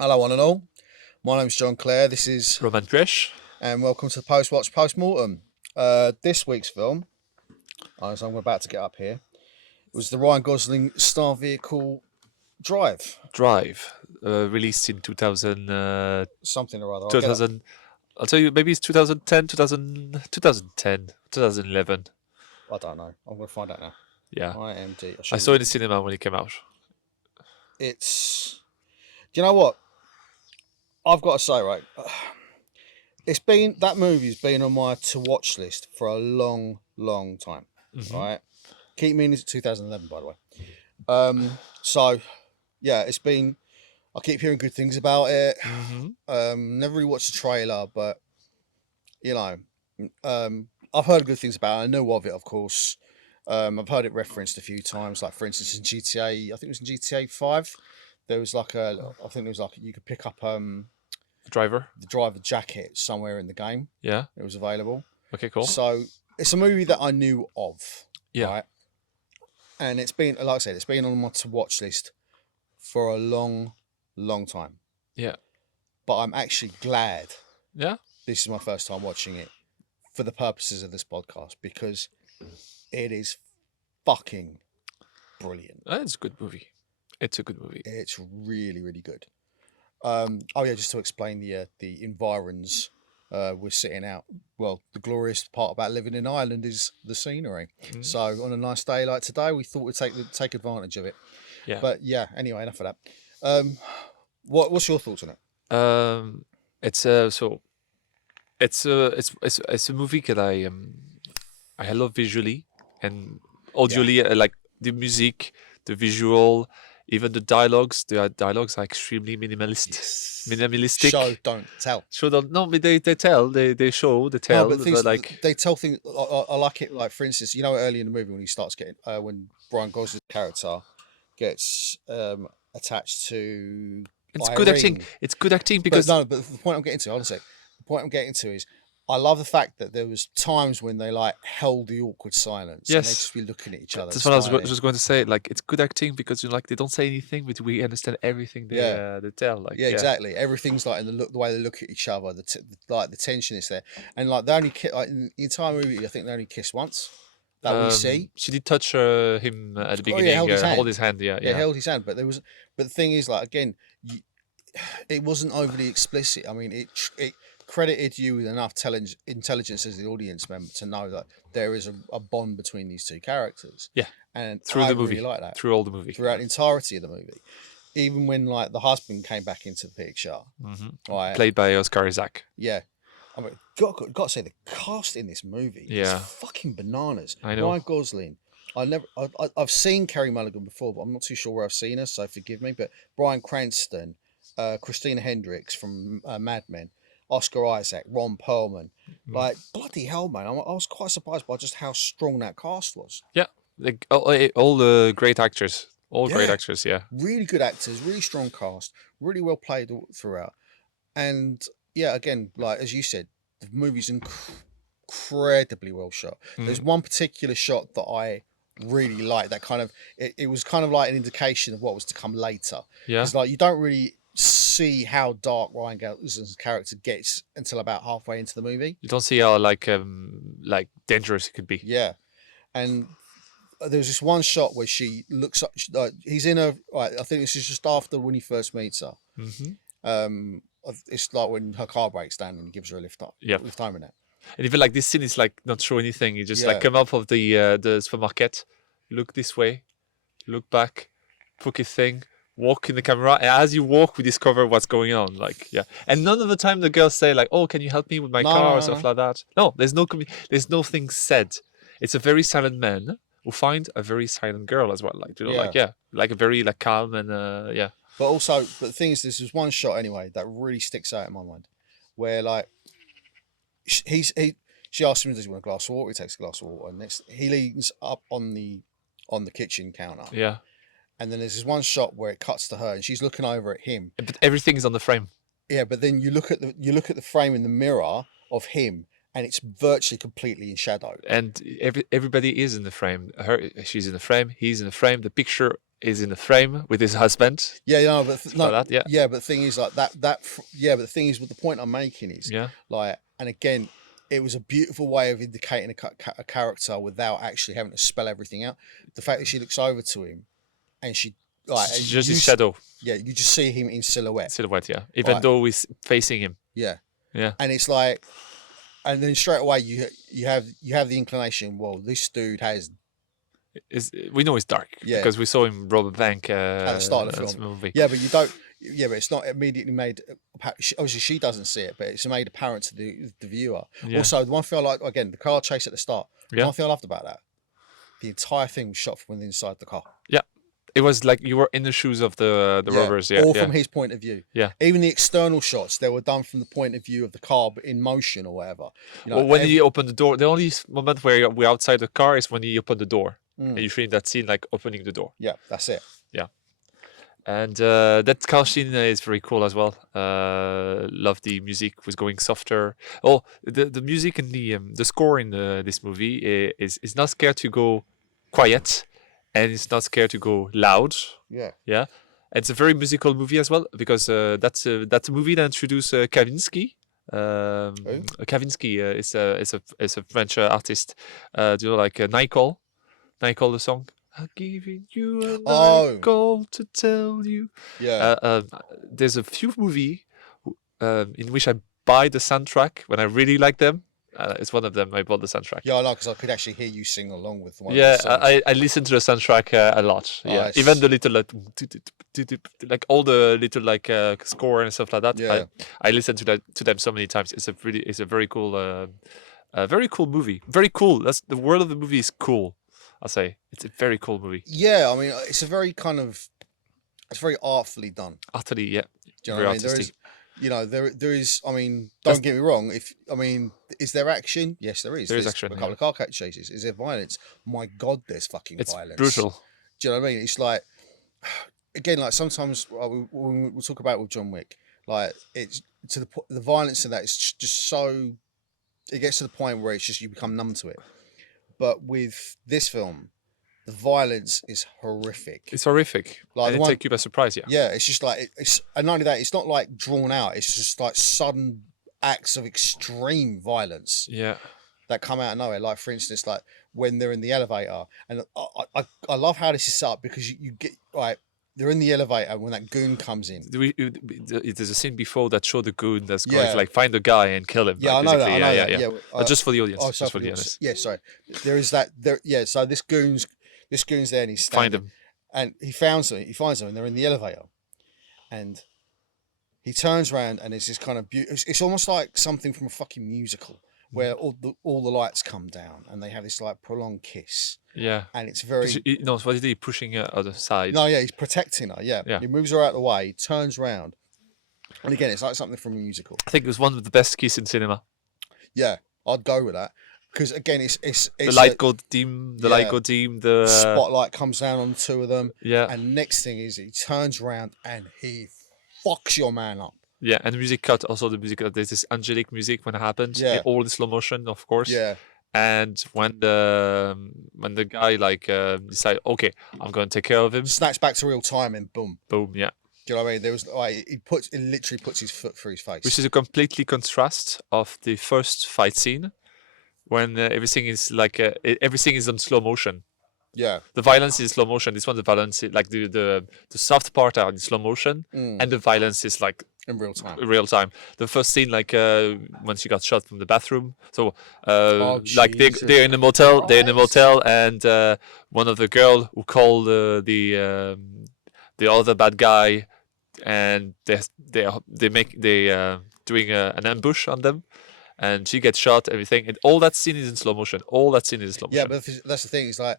Hello, one and all. My name's John Clare. This is, Roman Dresch. and welcome to Post Watch Post Mortem. This week's film, as I'm about to get up here, was the Ryan Gosling star vehicle Drive, Drive, released in 2000, something or other. I'll get up. 2000. I'll tell you, maybe it's 2010, 2010, 2011. I don't know. I'm going to find out now. Yeah, IMD. I saw it in the cinema when it came out. It's. Do you know what? I've got to say, right. That movie's been on my to watch list for a long, long time. Right. Keep meaning it's 2011, by the way. So, yeah, it's been. I keep hearing good things about it. Never really watched the trailer, but you know, I've heard good things about it. I know of it, of course. I've heard it referenced a few times, like for instance in GTA. I think it was in GTA 5. There was like you could pick up Driver. the driver jacket somewhere in the game. Yeah. It was available. Okay, cool. So it's a movie that I knew of. Yeah. Right. And it's been, like I said, it's been on my to watch list for a long, long time. Yeah. But I'm actually glad Yeah. this is my first time watching it for the purposes of this podcast because it is fucking brilliant. It's a good movie. It's a good movie. It's really, really good. Just to explain the environs we're sitting out. Well, the glorious part about living in Ireland is the scenery. So on a nice day like today, we thought we'd take advantage of it. Yeah. But yeah, anyway, enough of that. What's your thoughts on it? It's a movie that I love visually and audioly. Like the music, the visual, even the dialogues. The dialogues are extremely minimalistic. Show, don't tell. Show don't. No, but they tell. They show. They tell. No, but things, like they tell things. I like it. Like for instance, you know, early in the movie when he starts getting when Brian Gosling's character gets attached to. It's Irene. good acting. It's good acting because But the point I'm getting to, honestly, the point I'm getting to is I love the fact that there was times when they like held the awkward silence. Yes. And they just be looking at each other. That's what I was just going to say. Like it's good acting because they don't say anything, but we understand everything they tell. Like exactly. Everything's like in the way they look at each other. The tension is there, and like they only in the entire movie, I think they only kiss once. That we see. She did touch him at the beginning. Hold his hand. Yeah, held his hand. But the thing is, like again, it wasn't overly explicit. I mean, it credited you with enough intelligence as the audience member to know that there is a bond between these two characters. Yeah, and through the movie, really like that through all the movie, throughout the entirety of the movie, even when like the husband came back into the picture, right, played by Oscar Isaac. Yeah. I mean, got to say the cast in this movie is fucking bananas. I know. Ryan Gosling. I've seen Carey Mulligan before, but I'm not too sure where I've seen her, so forgive me. But Bryan Cranston, Christina Hendricks from Mad Men, Oscar Isaac, Ron Perlman, like bloody hell, man! I was quite surprised by just how strong that cast was. Yeah, like all the great actors, great actors. Yeah, really good actors, really strong cast, really well played throughout, and. Yeah, again, like as you said, the movie's incredibly well shot. There's one particular shot that I really like. That kind of it was kind of like an indication of what was to come later. Yeah, it's like you don't really see how dark Ryan Gosling's character gets until about halfway into the movie. You don't see how like dangerous it could be. Yeah, and there's this one shot where she looks up. He's in a. Right, I think this is just after when he first meets her. It's like when her car breaks down and he gives her a lift up. Yeah, lift home in it. And even like this scene is like not show anything. You just like come up of the supermarket, look this way, look back, book a thing, walk in the camera, and as you walk, we discover what's going on. Like and none of the time the girls say like, "Oh, can you help me with my car?" or stuff like that. No, there's nothing said. It's a very silent man who finds a very silent girl as well. Like like a very like calm and But the thing is, this is one shot anyway that really sticks out in my mind, where like she asks him, "Does he want a glass of water?" He takes a glass of water, and he leans up on the kitchen counter. Yeah. And then there's this one shot where it cuts to her, and she's looking over at him. But everything's on the frame. Yeah, but then you look at the frame in the mirror of him, and it's virtually completely in shadow. And everybody is in the frame. She's in the frame. He's in the frame. The picture is in the frame with his husband. Yeah, no, but that, yeah. But the thing is, like but the thing is, what the point I'm making is, Yeah. like, and again, it was a beautiful way of indicating a character without actually having to spell everything out. The fact that she looks over to him, and she like It's just his shadow. Yeah, you just see him in silhouette. Silhouette, yeah. Even though he's facing him. Yeah. Yeah. And it's like, and then straight away you have the inclination. Well, this dude has. We know it's dark because we saw him rob a bank At the start of the film. Movie. Yeah, but you don't. Yeah, but it's not immediately made. Obviously, she doesn't see it, but it's made apparent to the viewer. Yeah. Also, the one thing I like, again, the car chase at the start. The Yeah. one thing I loved about that, the entire thing was shot from inside the car. Yeah. It was like you were in the shoes of the robbers. Yeah. All from his point of view. Yeah. Even the external shots, they were done from the point of view of the car, but in motion or whatever. You know, Well, when he opened the door, the only moment where we're outside the car is when he opened the door. Mm. And usually in that scene, like opening the door. Yeah, that's it. Yeah. And that car scene is very cool as well. Love the music was going softer. Oh, the music and the score in this movie is not scared to go quiet, and it's not scared to go loud. Yeah. Yeah. It's a very musical movie as well because that's a movie that introduced Kavinsky. Kavinsky is a French artist. Do you know like Nicole? Nicole the song. I'm giving you a night call to tell you. Yeah. There's a few movies in which I buy the soundtrack when I really like them. It's one of them. I bought the soundtrack. Yeah, I know, because I could actually hear you sing along with one. Yeah, I listen to the soundtrack a lot. Yeah, Nice. even the little like all the little like score and stuff like that. Yeah. I listen to them so many times. It's a very cool movie. Very cool. That's the word of the movie is cool. I'll say it's a very cool movie. Yeah, I mean, it's a very it's very artfully done. Utterly, yeah. Do you know Very what I mean? artistic. There is. I mean, don't get me wrong. Is there action? Yes, there is. There is There's action, A couple of car chases. Is there violence? My God, there's fucking It's violence. brutal. Do you know what I mean? It's like, again, like sometimes we'll talk about it with John Wick. Like it's to the violence of that is just so. It gets to the point where it's just you become numb to it. But with this film, the violence is horrific. It's horrific. Like and it take you by surprise, yeah. Yeah, it's just like it's, and not only that, it's not like drawn out. It's just like sudden acts of extreme violence. Yeah. That come out of nowhere. Like for instance, like when they're in the elevator, and I love how this is set up because you get like they're in the elevator when that goon comes in. There's a scene before that show the goon that's going Yeah. to like find the guy and kill him. Yeah, like, I know basically. that. Yeah. Just for the audience. Oh, just for the audience. Yeah, sorry. There is that. There, yeah. So this goon's there, and he's standing, Find him. and he finds them, and they're in the elevator, and he turns around, and it's this kind of it's almost like something from a fucking musical where all the lights come down, and they have this like prolonged kiss. Yeah. And it's very. No, what is he pushing her other side? No, yeah, he's protecting her. Yeah. Yeah. He moves her out of the way, turns around, and again, it's like something from a musical. I think it was one of the best kisses in cinema. Yeah, I'd go with that because again, it's The light go dim. The light go dim. The spotlight comes down on the two of them. Yeah. And next thing is he turns around and he fucks your man up. Yeah, and the music cut. Also, the music. There's this angelic music when it happens. Yeah. All in slow motion, of course. Yeah. And when the guy like decide, okay, I'm going to take care of him. Snatch back to real time and boom. Boom. Yeah. Do you know what I mean? There was like he literally puts his foot through his face. Which is a completely contrast of the first fight scene, when everything is like everything is on slow motion. Yeah. The violence is slow motion. This one, the violence is like the soft part are in slow motion, and the violence is like in real time. Real time. The first scene, like when she got shot from the bathroom. So, like they're in a motel. They're in a motel, and one of the girl who called the other bad guy, and they doing an ambush on them. And she gets shot, everything, and all that scene is in slow motion. Yeah, but that's the thing. It's like,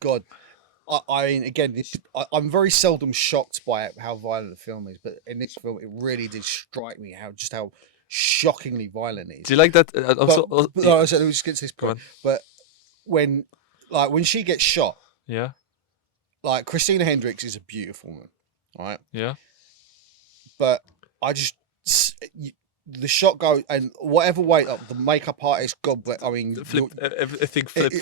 God, I mean, again, I'm very seldom shocked by how violent the film is, but in this film, it really did strike me how shockingly violent it is. Do you like that? No, so let's get to this point. But when she gets shot, yeah, like Christina Hendricks is a beautiful woman, right? Yeah, but the shot goes, and whatever way the makeup artist, God, I mean, Flip, everything flip.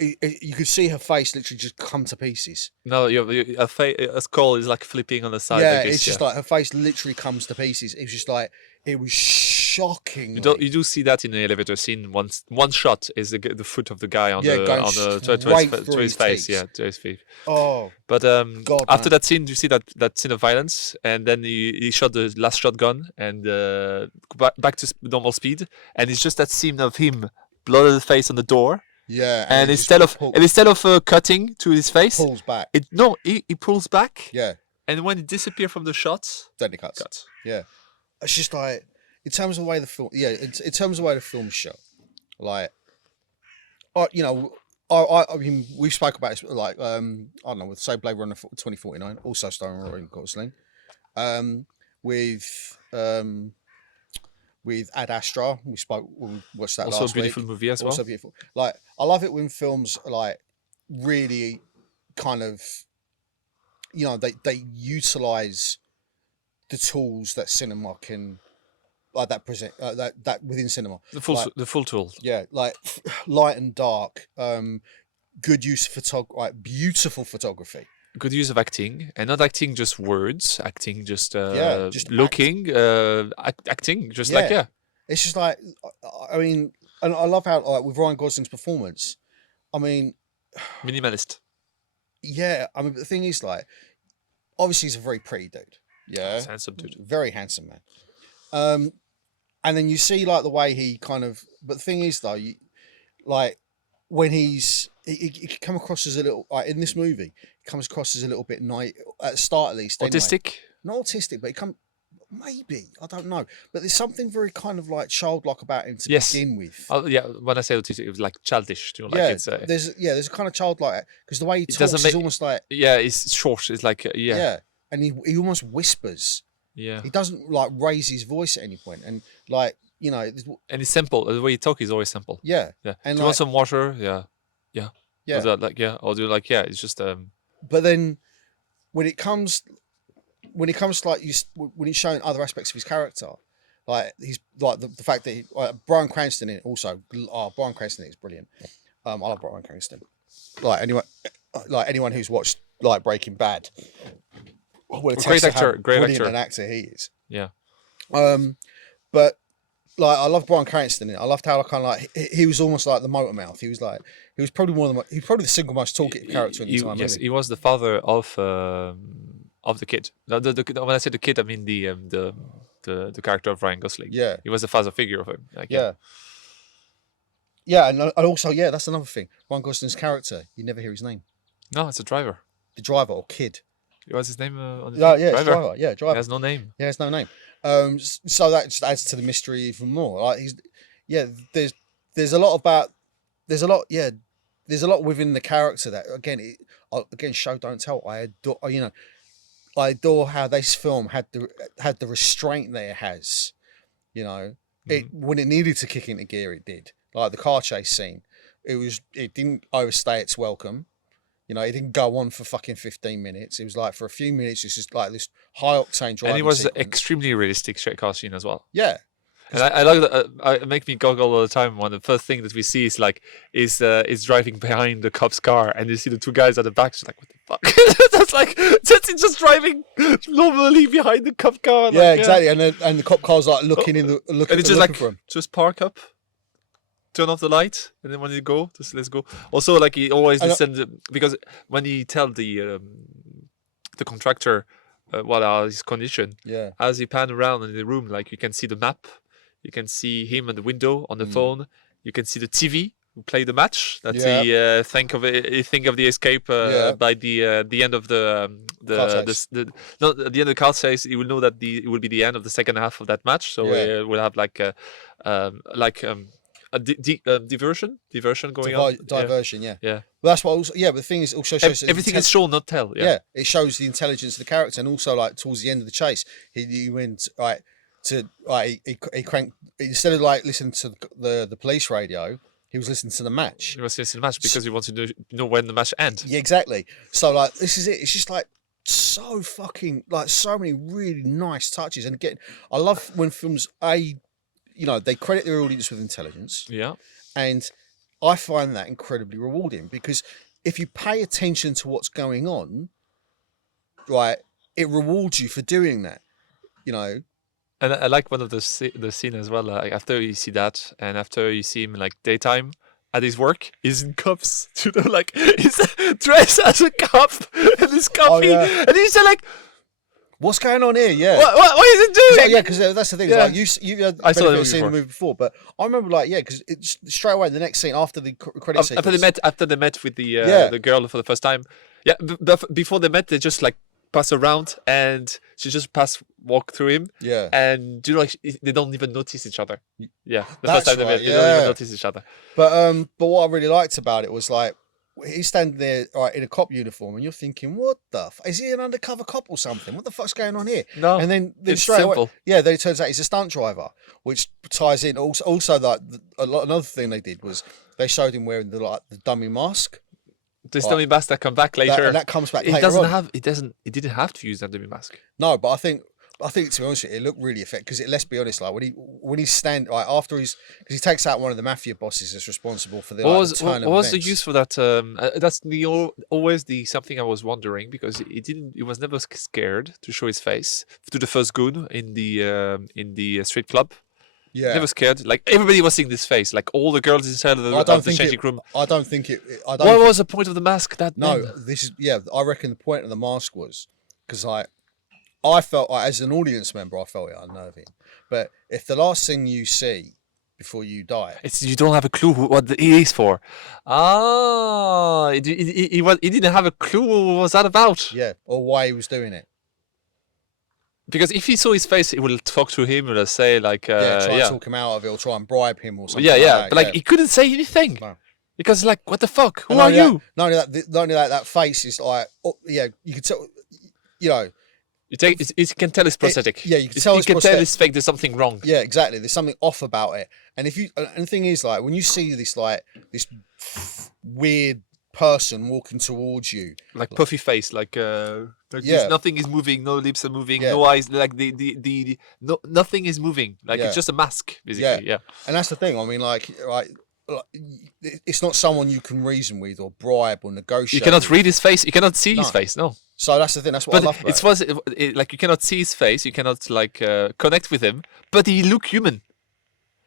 you could see her face literally just come to pieces. No, a skull is like flipping on the side. Yeah, like this, it's just like her face literally comes to pieces. It was just like, it was shocking. You do see that in the elevator scene. One shot is the foot of the guy on going to his face. teeth. Yeah, to his face. Oh, but God, after man. that scene, you see that scene of violence, and then he shot the last shotgun and back to normal speed, and it's just that scene of him blooded face on the door. Yeah, and instead of cutting to his face, pulls back. He pulls back. Yeah, and when he disappears from the shots, then it cuts. Yeah, it's just like, in terms of the way the film, in terms of the way the film's shot, like, you know, I mean, we've spoke about this, like, I don't know, with say Blade Runner 2049, also starring Ryan Gosling, with Ad Astra, we watched that also last a beautiful week. movie as well. Also beautiful. Like, I love it when films like really kind of, you know, they utilize the tools that cinema can, like, that present that within cinema. The full tool. Yeah, like light and dark, good use of beautiful photography. Good use of acting, and not acting just words, acting just just looking, acting just It's just like, I mean, and I love how, like, with Ryan Gosling's performance, I mean, minimalist. Yeah, I mean, the thing is, like, obviously he's a very pretty dude. Yeah, He's a handsome dude. Very handsome man. And then you see, like, the way he kind of, but the thing is, though, like, when he come across as a little, like, in this movie, he comes across as a little bit naive, at the start at least. Autistic? Anyway. Not autistic, but maybe, I don't know. But there's something very kind of like childlike about him to begin with. Yeah, when I say autistic, it was like childish. You know, yeah, like it's, there's a kind of childlike, because the way he talks is almost like... Yeah, it's short. It's like, Yeah, and he almost whispers. Yeah. He doesn't, like, raise his voice at any point. And, like, you know... And it's simple. The way he talks is always simple. Yeah. Yeah. And do you want some water? Yeah. Yeah. Or it's just... But then, when it comes to, like, when he's showing other aspects of his character, like, he's like the fact that Bryan Cranston in it also. Bryan Cranston is brilliant. I love Bryan Cranston. Like anyone who's watched, like, Breaking Bad, great actor, an actor he is. Yeah. But, like, I love Bryan Cranston in it. I loved how, kind of, like, he was almost like the motor mouth. He was probably the single most talkative character in the time. Yes, he was the father of the kid. When I say the kid, I mean the character of Ryan Gosling. Yeah, he was the father figure of him. Like, and also, that's another thing. Ryan Gosling's character, you never hear his name. No, it's a driver. The driver or kid. What's his name? On the driver. Yeah, driver. He has no name. Yeah, has no name. So that just adds to the mystery even more. Like, there's a lot within the character that, again, show don't tell. I adore how this film had the restraint that it has. You know, when it needed to kick into gear, it did. Like the car chase scene, it didn't overstay its welcome. You know, it didn't go on for fucking 15 minutes. It was like, for a few minutes, it's just like this high octane driving. And it was sequence. Extremely realistic car scene as well. Yeah. And I like that. It make me goggle all the time when the first thing that we see is driving behind the cop's car, and you see the two guys at the back. Just like, what the fuck? That's just driving normally behind the cop car. Yeah, exactly. And the cop car's like looking and it's just like, for him. Just park up, turn off the light, and then when you go, just let's go. Also, like, he always listens, because when he tell the contractor what are his condition, as he pan around in the room, like, you can see the map. You can see him at the window on the phone. You can see the TV who play the match. That he think of the escape by the end of the end of the car chase. He will know that it will be the end of the second half of that match. So we'll have like a diversion going on. Diversion, yeah. Well, that's what. Also, but the thing is, also shows everything is shown, not tell. Yeah, it shows the intelligence of the character, and also, like, towards the end of the chase, he went he cranked, instead of, like, listening to the police radio, he was listening to the match. He was listening to the match because he wanted to know when the match ends. Yeah, exactly. So, like, this is it. It's just like so fucking like so many really nice touches. And again, I love when films they credit their audience with intelligence, Yeah. and I find that incredibly rewarding because if you pay attention to what's going on, right, it rewards you for doing that. You know, And I like one of the scene as well. Like after you see that, and after you see him like daytime at his work, he's in cuffs. You know, like he's dressed as a cop and he's coffee, and he's like, what's going on here? Yeah. What is it doing? Yeah, because that's the thing. Yeah. Like you I saw the seen the movie before, but I remember like because it's straight away the next scene after the credit sequence. After they met with the girl for the first time. Yeah, before they met, they just like pass around and she just walk through him. Yeah. And like they don't even notice each other. Yeah. The That's first time they met, they don't even notice each other. But what I really liked about it was like he's standing there in a cop uniform and you're thinking, what the is he an undercover cop or something? What the fuck's going on here? No. And then it's straight simple. away, then it turns out he's a stunt driver, which ties in also like another thing they did was they showed him wearing the dummy mask. This dummy mask that come back later. And that comes back it later doesn't on. have it doesn't it didn't have to use that dummy mask. No, but I think to be honest with you, it looked really effective because let's be honest, like when he's after because he takes out one of the mafia bosses that's responsible for the what turn of was the events. use for that? That's always the something I was wondering because he was never scared to show his face to the first goon in the street club. Yeah, never scared. Like everybody was seeing this face. Like all the girls inside of the changing room. I don't think it. What was the point of the mask? I reckon the point of the mask was because I felt as an audience member, I felt it unnerving. But if the last thing you see before you die, you don't have a clue what it is for. He didn't have a clue what was that about. Yeah, or why he was doing it. Because if he saw his face, he will talk to him. Will say like, try and talk him out of it, or try and bribe him, or something. But he couldn't say anything. No. Because like, what the fuck? Who are you? Not only that face is like, you can tell, You can tell it's prosthetic. You can tell it's fake. There's something wrong. Yeah, exactly. There's something off about it. And the thing is, like, when you see this weird person walking towards you, like puffy face, nothing is moving, no lips are moving, no eyes, like nothing is moving, like it's just a mask, basically. Yeah. And that's the thing. I mean, like it's not someone you can reason with or bribe or negotiate. You cannot read his face. You cannot see his face. No. So that's the thing. That's what I love about it. Like you cannot see his face. You cannot connect with him, but he look human.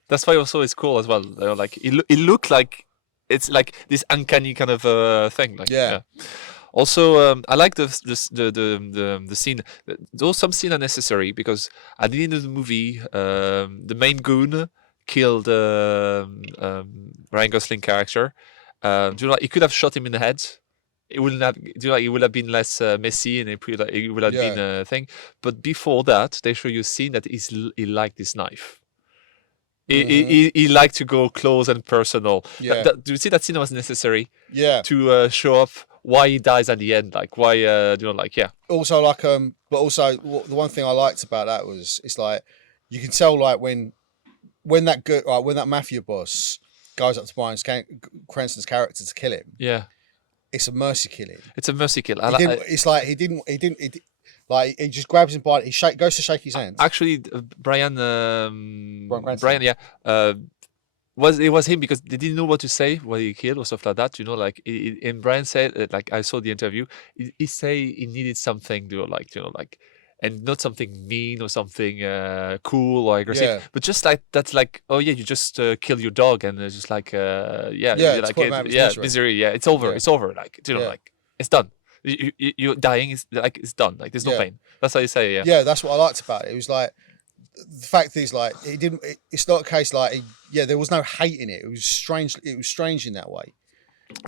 That's why also it's cool as well. Like he looked like it's like this uncanny kind of thing. Like, yeah. Also, I like the scene. Though some scenes are necessary because at the end of the movie, the main goon killed Ryan Gosling character. He could have shot him in the head. It wouldn't have. It would have been less messy, and it would have been a thing. But before that, they show you a scene that he liked this knife. He liked to go close and personal. Yeah. Do you see that scene was necessary? Yeah. To show up why he dies at the end, like why Also, like but also the one thing I liked about that was it's like you can tell like when that mafia boss goes up to Bryan Cranston's character to kill him. Yeah. It's a mercy killing. It's a mercy kill. He just grabs him by it. Goes to shake his hand. Actually, Bryan, it was him because they didn't know what to say when he killed or stuff like that. And Bryan said, I saw the interview. He say he needed something, and not something mean or something cool or aggressive, but just like that's like, oh yeah, you just killed your dog and it's just like misery. Yeah, it's over. It's over. It's done. You're dying. It's done. Like there's no pain. That's how you say it. Yeah, that's what I liked about it. It was like the fact is like he didn't. It's not a case like there was no hate in it. It was strange. It was strange in that way.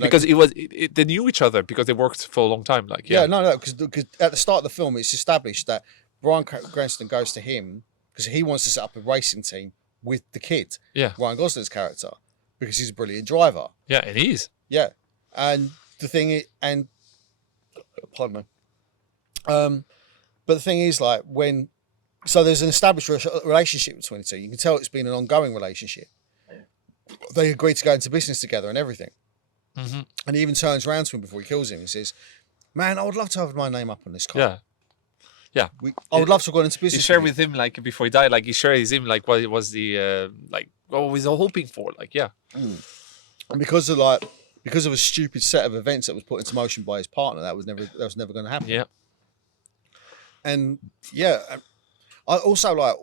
Because they knew each other because they worked for a long time. Because at the start of the film, it's established that Bryan Cranston goes to him because he wants to set up a racing team with the kid, Ryan Gosling's character, because he's a brilliant driver. Yeah, and he is. Yeah, and the thing is, pardon me. But the thing is, like there's an established relationship between the two. You can tell it's been an ongoing relationship. They agreed to go into business together and everything. Mm-hmm. And he even turns around to him before he kills him and says, Man, I would love to have my name up on this car. Yeah. Yeah. I would love to go into He business. shared with him like before he died, like he shared with him like what it was the like what was he hoping for, like yeah. And because of a stupid set of events that was put into motion by his partner, that was never going to happen. Yeah. And yeah, I also like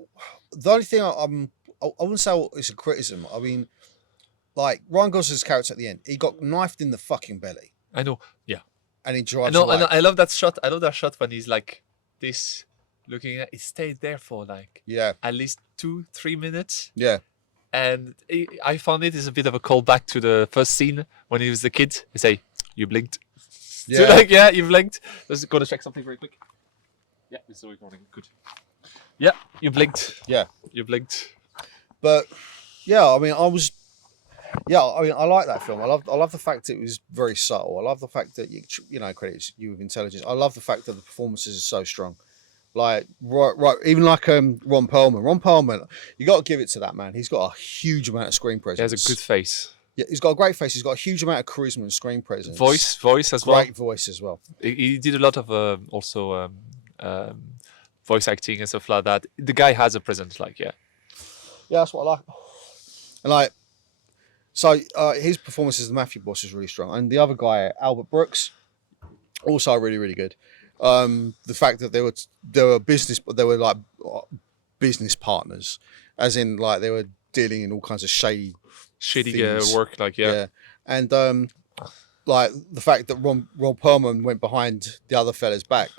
the only thing I wouldn't say it's a criticism. I mean, like Ryan Gosling's character at the end, he got knifed in the fucking belly. I know. Yeah. And he drives away. I know. I love that shot. I love that shot when he's like this, looking at. He stayed there for like at least 2-3 minutes. Yeah. And I found it is a bit of a callback to the first scene when he was the kid. They say, "You blinked." Yeah. So like, yeah, you blinked. Let's go to check something very quick. Yeah, it's still recording. Good. Yeah, you blinked. Yeah, you blinked. But yeah, I mean, I like that film. I love the fact it was very subtle. I love the fact that you know credits you with intelligence. I love the fact that the performances are so strong. Like right, even like Ron Perlman. Ron Perlman, you got to give it to that man. He's got a huge amount of screen presence. He has a good face. Yeah, he's got a great face. He's got a huge amount of charisma and screen presence. Voice as well. Great voice as well. He did a lot of also voice acting and stuff like that. The guy has a presence, like yeah, that's what I like. And like, so his performance as the mafia boss is really strong, and the other guy, Albert Brooks, also really really good. The fact that they were like business partners, as in like they were dealing in all kinds of shady work, like yeah. And like the fact that Ron Perlman went behind the other fella's back,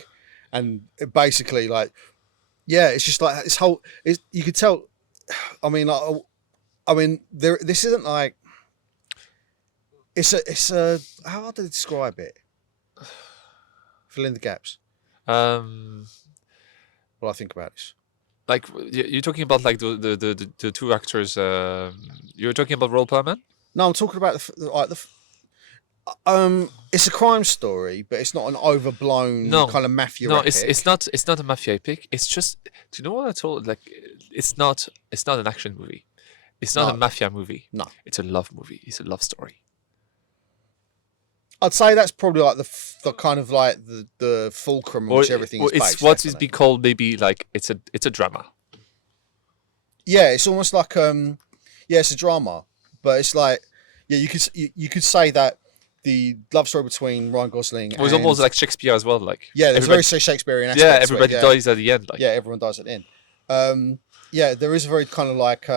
and it basically like it's just like this whole you could tell. I mean this isn't like it's a how do I describe it? Fill in the gaps. What I think about this. Like you're talking about like the two actors. You're talking about Ron Perlman? No, I'm talking about it's a crime story, but it's not an overblown kind of mafia. No, epic. it's not a mafia epic. It's just, do you know what I told? Like, it's not an action movie. It's not a mafia movie. No, it's a love movie. It's a love story. I'd say that's probably like the kind of like the fulcrum in which everything is based. It's what is be called maybe like it's a drama. Yeah, it's almost like it's a drama, but it's like you could say that the love story between Ryan Gosling. It was almost like Shakespeare as well, like there's very Shakespearean aspect. Yeah, everybody dies at the end. Like. Yeah, everyone dies at the end. There is a very kind of like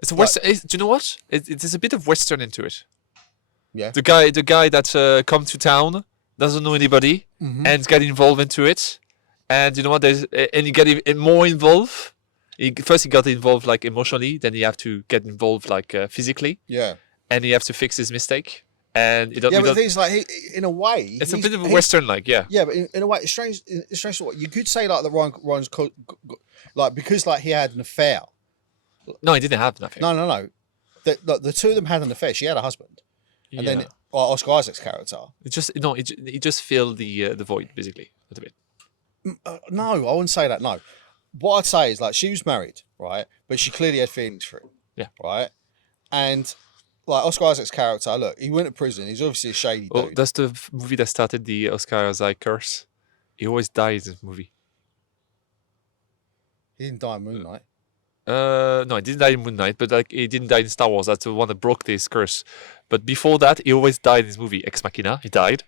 it's a western. Do you know what? There's a bit of western into it. Yeah. The guy that come to town, doesn't know anybody, and get involved into it, and you know what? And you get more involved. First he got involved like emotionally, then you have to get involved like physically. Yeah. And he have to fix his mistake. And but the thing is, like, in a way, it's a bit of a western, like, yeah. Yeah, but in a way, it's strange. It's strange. What you could say, like that Ryan's like because like he had an affair. No, he didn't have an affair. No. The two of them had an affair. She had a husband, and then Oscar Isaac's character. It just filled the void basically a bit. No, I wouldn't say that. No, what I'd say is like she was married, right? But she clearly had feelings for him. Yeah. Right, and. Like Oscar Isaac's character, look, he went to prison. He's obviously a shady dude. That's the movie that started the Oscar Isaac curse. He always dies in this movie. He didn't die in Moon Knight. No, he didn't die in Moon Knight, but like he didn't die in Star Wars. That's the one that broke this curse. But before that, he always died in this movie. Ex Machina, he died.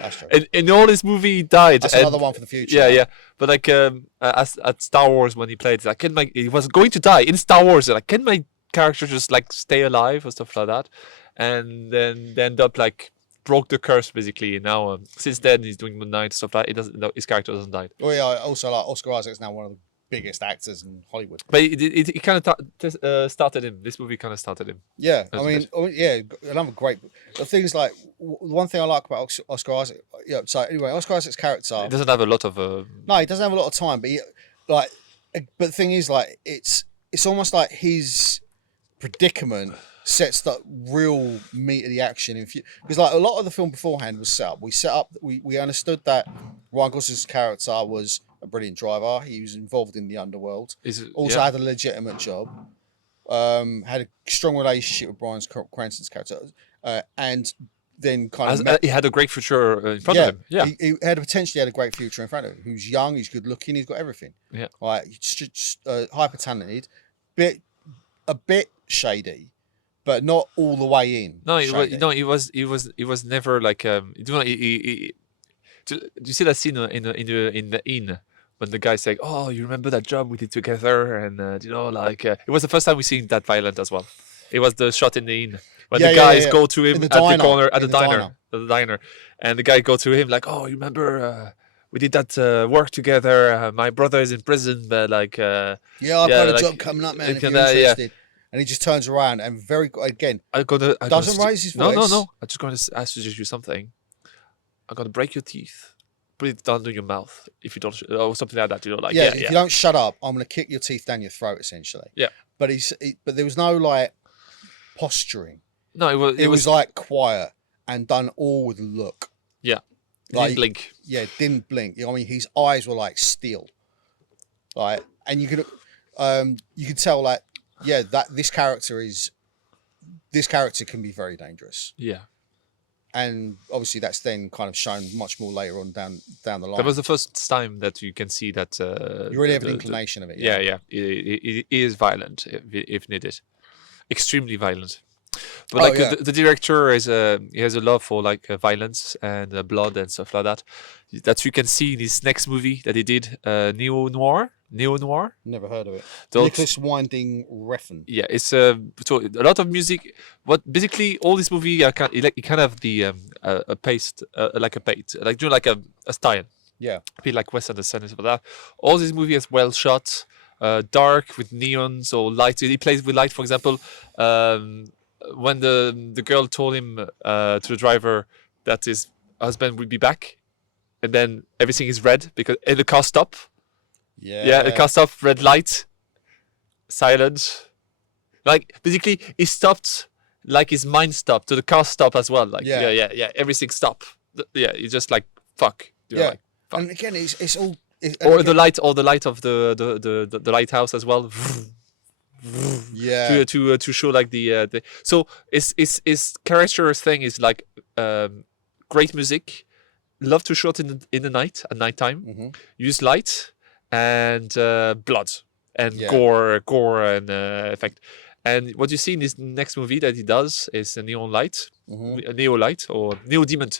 That's true. In all this movie, he died. That's another one for the future. Yeah. But like at Star Wars when he played, like he was going to die in Star Wars. Like, can my character just like stay alive or stuff like that, and then they end up like broke the curse basically. And now since then he's doing Moon Knight stuff like that. It doesn't. No, his character doesn't die. Oh yeah. Also, like Oscar Isaac's now one of the biggest actors in Hollywood. But it kind of started him. This movie kind of started him. Yeah, I mean, another great. The thing is, like, one thing I like about Oscar Isaac. Yeah. So anyway, Oscar Isaac's character. He doesn't have a lot of. No, he doesn't have a lot of time. But but the thing is, like, it's almost like his predicament sets the real meat of the action because like a lot of the film beforehand was set up. We understood that Ryan Gosling's character was a brilliant driver. He was involved in the underworld. Had a legitimate job. Had a strong relationship with Bryan Cranston's character, and then kind of he had a great future in front of him. Yeah, he had potentially had a great future in front of him. He was young, he's good looking, he's got everything. Yeah, right, he's hyper talented, a bit shady, but not all the way in. no, shady. he was never like do you see that scene in the inn when the guy's like, "Oh, you remember that job we did together?" And it was the first time we seen that violent as well. It was the shot in the inn when the guys go to him at the corner at the diner, and the guy go to him like, "Oh, you remember we did that work together? My brother is in prison, but like I've got a job coming up, man. If you're interested." And he just turns around and doesn't raise his voice. No. I'm just going to suggest you something. I'm gonna break your teeth. Put it down to your mouth if you don't, or something like that. If you don't shut up, I'm gonna kick your teeth down your throat, essentially. Yeah. But but there was no like posturing. No, it was like quiet and done all with look. Yeah. Like, didn't blink. Yeah, didn't blink. I mean, his eyes were like steel. Like, and you could tell like, that this character can be very dangerous. Yeah. And obviously that's then kind of shown much more later on down the line. That was the first time that you can see that you really have an inclination of it. Yeah. It is violent if needed, extremely violent. But the director he has a love for like violence and blood and stuff like that. That you can see in his next movie that he did, Neo Noir. Never heard of it. Nicholas Winding Refn. Yeah, it's so a lot of music. What basically all this movie, you kind of the a paste, like a paint, like doing like a style. Yeah, a bit like Wes Anderson and stuff like that. All this movie is well shot, dark with neons or light. He plays with light, for example. When the girl told him to the driver that his husband would be back, and then everything is red because the car stop. Yeah, the car stopped, red light, silent. Like basically, he stopped, like his mind stopped. So the car stopped as well. Like everything stopped. It's just like fuck. Like, fuck. And again, it's all. The light of the lighthouse as well. Yeah. To show like the so his character thing is like great music, love to shoot in the night at nighttime, use light and blood and gore and effect. And what you see in this next movie that he does is a neon light, a neo light or neo demon.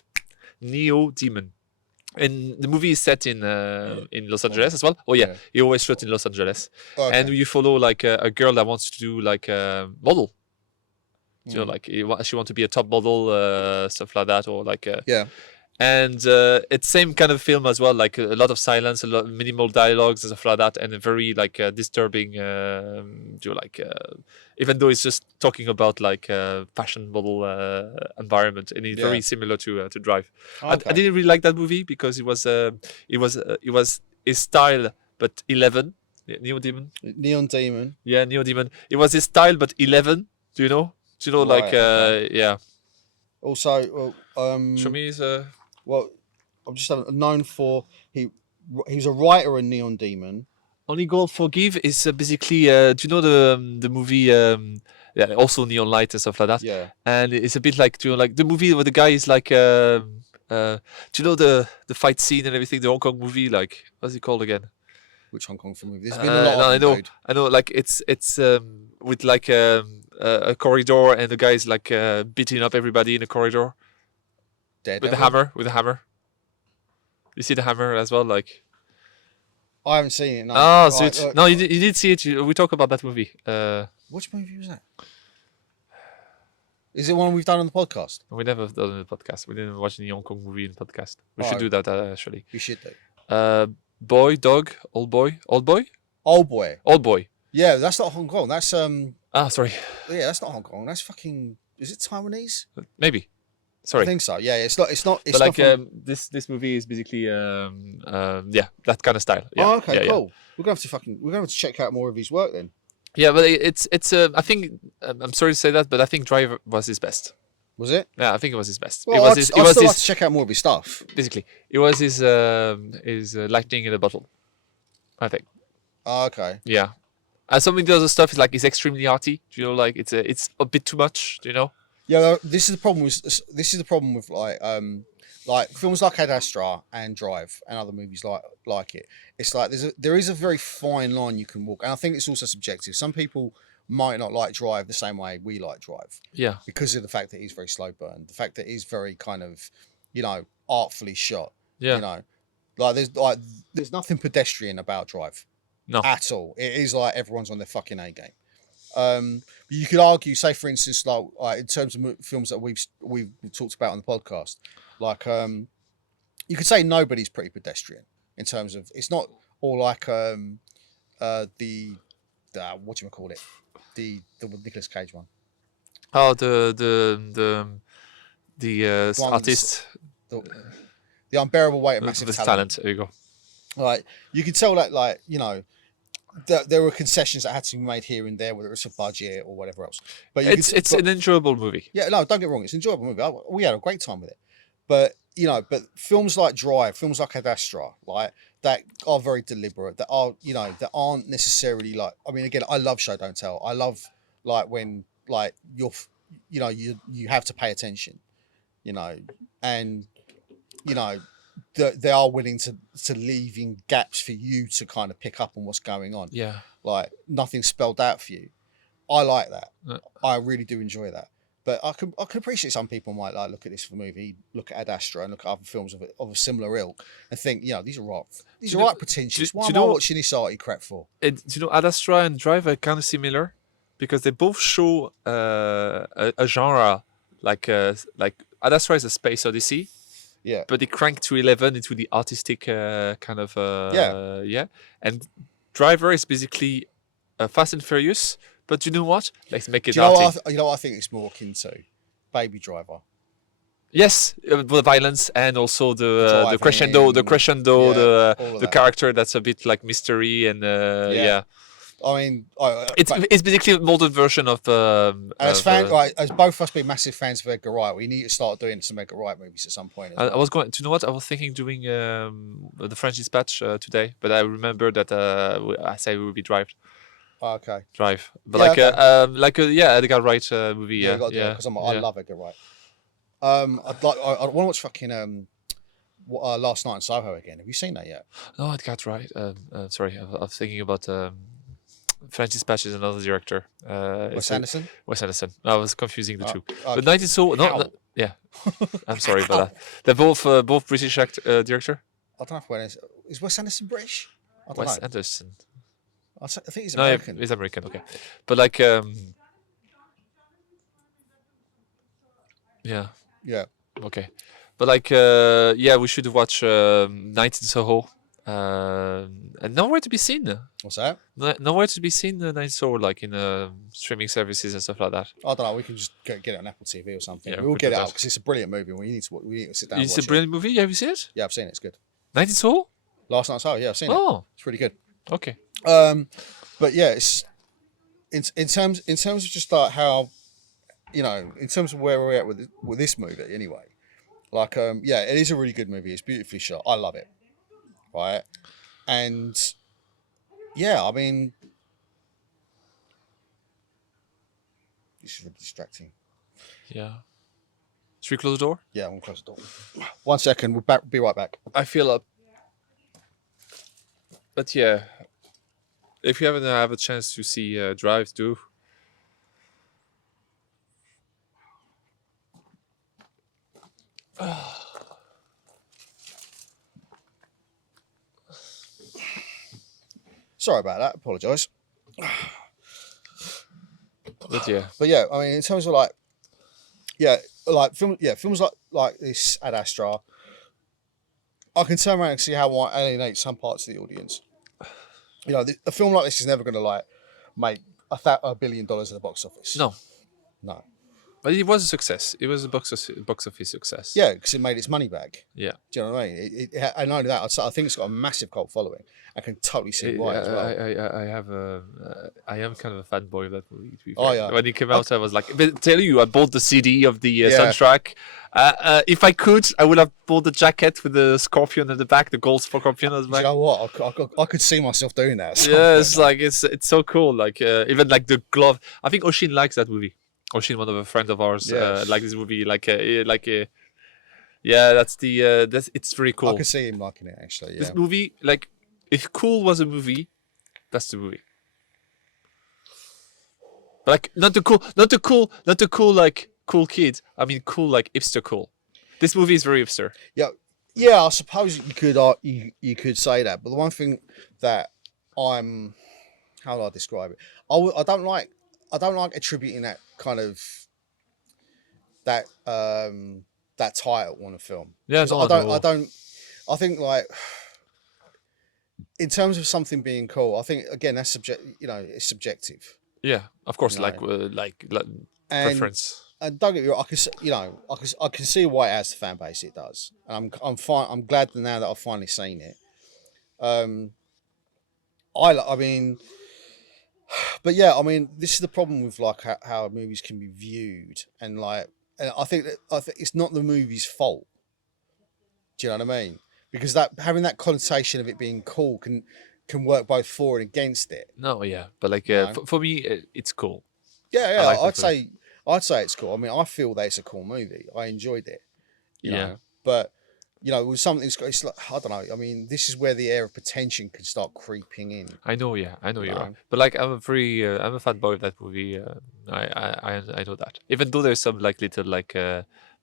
And the movie is set in Los Angeles as well. Oh yeah, he always shot in Los Angeles. Okay. And you follow like a girl that wants to do like a model. You know, like she wants to be a top model, stuff like that, or like And it's same kind of film as well, like a lot of silence, a lot of minimal dialogues and stuff like that, and a very like disturbing. Even though it's just talking about like fashion model environment, and it's very similar to Drive. Okay. I didn't really like that movie because it was his style, but 11. Neon Demon. Yeah, Neon Demon. It was his style, but 11. Do you know? Right, Also, show me his. Well, I'm just known for he's a writer in Neon Demon. Only God Forgive is basically do you know the movie also Neon Light and stuff like that. Yeah. And it's a bit like like the movie where the guy is like do you know the fight scene and everything, the Hong Kong movie, like what's it called again? Which Hong Kong film movie? There's been a lot of I know like it's with like a corridor and the guy is like beating up everybody in the corridor. With the hammer. You see the hammer as well, like. I haven't seen it. No. Oh, right, no, you did see it. We talk about that movie. Which movie was that? Is it one we've done on the podcast? We never done on the podcast. We didn't watch any Hong Kong movie in the podcast. We should do that actually. We should do. Boy, dog, old boy. Old boy. Yeah, that's not Hong Kong. That's sorry. Yeah, that's not Hong Kong. That's fucking. Is it Taiwanese? Maybe. Sorry. I think so. Yeah, it's not. But like this movie is basically that kind of style. Yeah. Oh, okay, cool. We're gonna have to check out more of his work then. Yeah, but it's I think I'm sorry to say that, but I think Drive was his best. Was it? Yeah, I think it was his best. Well, I'd still like to check out more of his stuff. Basically, it was his lightning in a bottle, I think. Oh, okay. Yeah, and some of the other stuff is like it's extremely arty. You know, like it's a bit too much. You know. Yeah, this is the problem with like films like Ad Astra and Drive and other movies like it. It's like there is a very fine line you can walk, and I think it's also subjective. Some people might not like Drive the same way we like Drive Yeah, because of the fact that he's very slow burn, the fact that he's very kind of, artfully shot. yeah, You know, there's nothing pedestrian about Drive no, at all. It is like everyone's on their fucking A game. You could argue, say for instance, like in terms of films that we've talked about on the podcast, like you could say Nobody's pretty pedestrian in terms of it's not all like the what do you call it, the Nicolas Cage one. Oh, the One artist the, the Unbearable Weight of Massive with Talent. talent. There you go. Like you could tell that, like, there were concessions that had to be made here and there, whether it's a budget or whatever else. But It's an enjoyable movie. yeah, no, don't get me wrong, it's an enjoyable movie. We had a great time with it. But but films like Drive, films like Ad Astra, like that are very deliberate. That are that aren't necessarily like. I mean, again, I love Show Don't Tell. I love like when like you have to pay attention, and they are willing to leave in gaps for you to kind of pick up on what's going on. Yeah, Like nothing's spelled out for you. I like that. Yeah. I really do enjoy that. But I can appreciate some people might like look at this movie, look at Ad Astra, and look at other films of a similar ilk, and think, these are right. These are right pretentious. Why am I watching this arty crap for? do you know Ad Astra and Drive are kind of similar because they both show a genre like Ad Astra is a space odyssey. Yeah. But they crank to 11 into the artistic kind of yeah. And Driver is basically Fast and Furious. But you know what? Let's make it arty. You know what I think it's more akin to? Baby Driver. Yes, the violence and also the crescendo, the character that's a bit like mystery and yeah. I mean, it's basically a modern version of. As both of us being massive fans of Edgar Wright, we need to start doing some Edgar Wright movies at some point. I was going. Do you know what? I was thinking doing the French Dispatch today, but I remember that I say we will be Drive. Oh, okay. Drive, but yeah, Edgar Wright movie. Yeah, you got to do it because I love Edgar Wright. I want to watch fucking Last Night in Soho again. Have you seen that yet? No, Edgar Wright. Sorry, I was thinking about. French Dispatch is another director. Wes Anderson. Wes Anderson. I was confusing the two. Okay. But 19 Soul. No, yeah. I'm sorry about that. They're both British director. I don't know if is Wes Anderson British. I don't Wes know. Anderson. I think he's American. No, he's American. Okay, but like yeah. Yeah. Okay, but like we should watch Night in Soho. And nowhere to be seen. What's that? Nowhere to be seen. Night in Soho, like in streaming services and stuff like that. I don't know. We can just get it on Apple TV or something. Yeah, we'll get it out because it's a brilliant movie. We need to sit down. It's a brilliant movie. Have you seen it? Yeah, I've seen it. It's good. Night in Soho. Last Night. Yeah, I've seen it. Oh, it's really good. Okay. But yeah, it's in terms of just like how, in terms of where we're at with this movie anyway. Like it is a really good movie. It's beautifully shot. I love it. Right, and yeah, I mean, this is really distracting. Yeah. Should we close the door? Yeah, I'm gonna close the door. 1 second, we'll be right back. I feel up. But yeah, if you haven't have a chance to see Drive, do. Sorry about that. Apologise. But yeah, I mean, in terms of films like this Ad Astra, I can turn around and see how it might alienate some parts of the audience. A film like this is never going to make $1 billion at the box office. No. But it was a success. It was a box office success. Yeah, because it made its money back. Yeah. Do you know what I mean? And not only that, I think it's got a massive cult following. I can totally see why as well. I am kind of a fanboy of that movie. To be fair. Oh yeah. When it came out, I was like, but tell you, I bought the CD of the soundtrack. If I could, I would have bought the jacket with the scorpion at the back, the gold scorpion at the back. Do you know what? I could see myself doing that. Yeah, it's like it's so cool. Like even like the glove. I think Oshin likes that movie. or seen one of a friend of ours Yes. like this movie, yeah, that's it's very I cool. could see him liking it actually. Yeah. This movie, like, if Cool was a movie, that's the movie. Like not the cool like cool kid. I mean cool like hipster cool. This movie is very hipster. Yeah. Yeah. I suppose you could say that, but the one thing that I'm, how do I describe it? I don't like attributing that kind of that that title on a film. Yeah, 'Cause no. I think like in terms of something being cool, I think again that's it's subjective. Yeah, of course, You like know. And preference. and don't get me wrong, I can see why it has the fan base it does, and I'm fine. I'm glad now that I've finally seen it. Um, I mean, but yeah, I mean, this is the problem with like how movies can be viewed, and I think it's not the movie's fault. Do you know what I mean? Because that having that connotation of it being cool can work both for and against it. No, yeah, but like You know? for me, it's cool. Yeah, like I'd say it's cool. I mean, I feel that it's a cool movie. I enjoyed it. You Yeah. know, but with something it's like, I don't know. I mean, this is where the air of pretension can start creeping in. I know, yeah, I know you are. know? But like, I'm a fanboy of that movie. I know that. Even though there's some like little like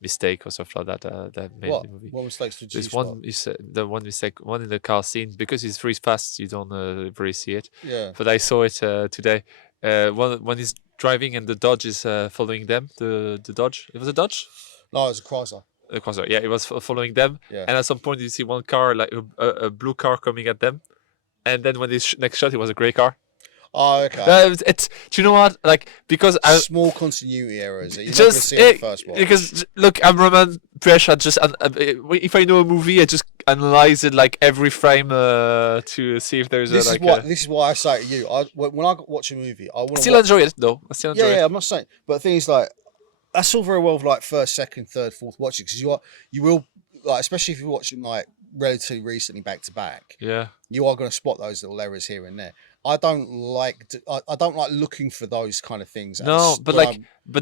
mistake or stuff like that that made the movie. What mistakes did you There's spot? one is the one mistake, one in the car scene, because it's very fast. You don't really see it. Yeah. But I saw it today. When he's driving and the Dodge is following them. The Dodge. It was a Dodge. No, it was a Chrysler. The Chrysler. Yeah, it was following them. Yeah. And at some point you see one car, like a blue car coming at them, and then when this next shot, it was a grey car. Oh, okay. It's do you know what? Like, because I small continuity errors that you're just not gonna see in the first one. because look, I'm Roman Presh. If I know a movie, I just analyze it like every frame to see if there's this is why I say to you. When I watch a movie, I want to still enjoy it though. I still enjoy it. Yeah, I'm not saying, but the thing is, like, that's all very well, like first, second, third, fourth watching, because you will, like, especially if you're watching like relatively recently back to back. Yeah, you are going to spot those little errors here and there. I don't like looking for those kind of things. No, but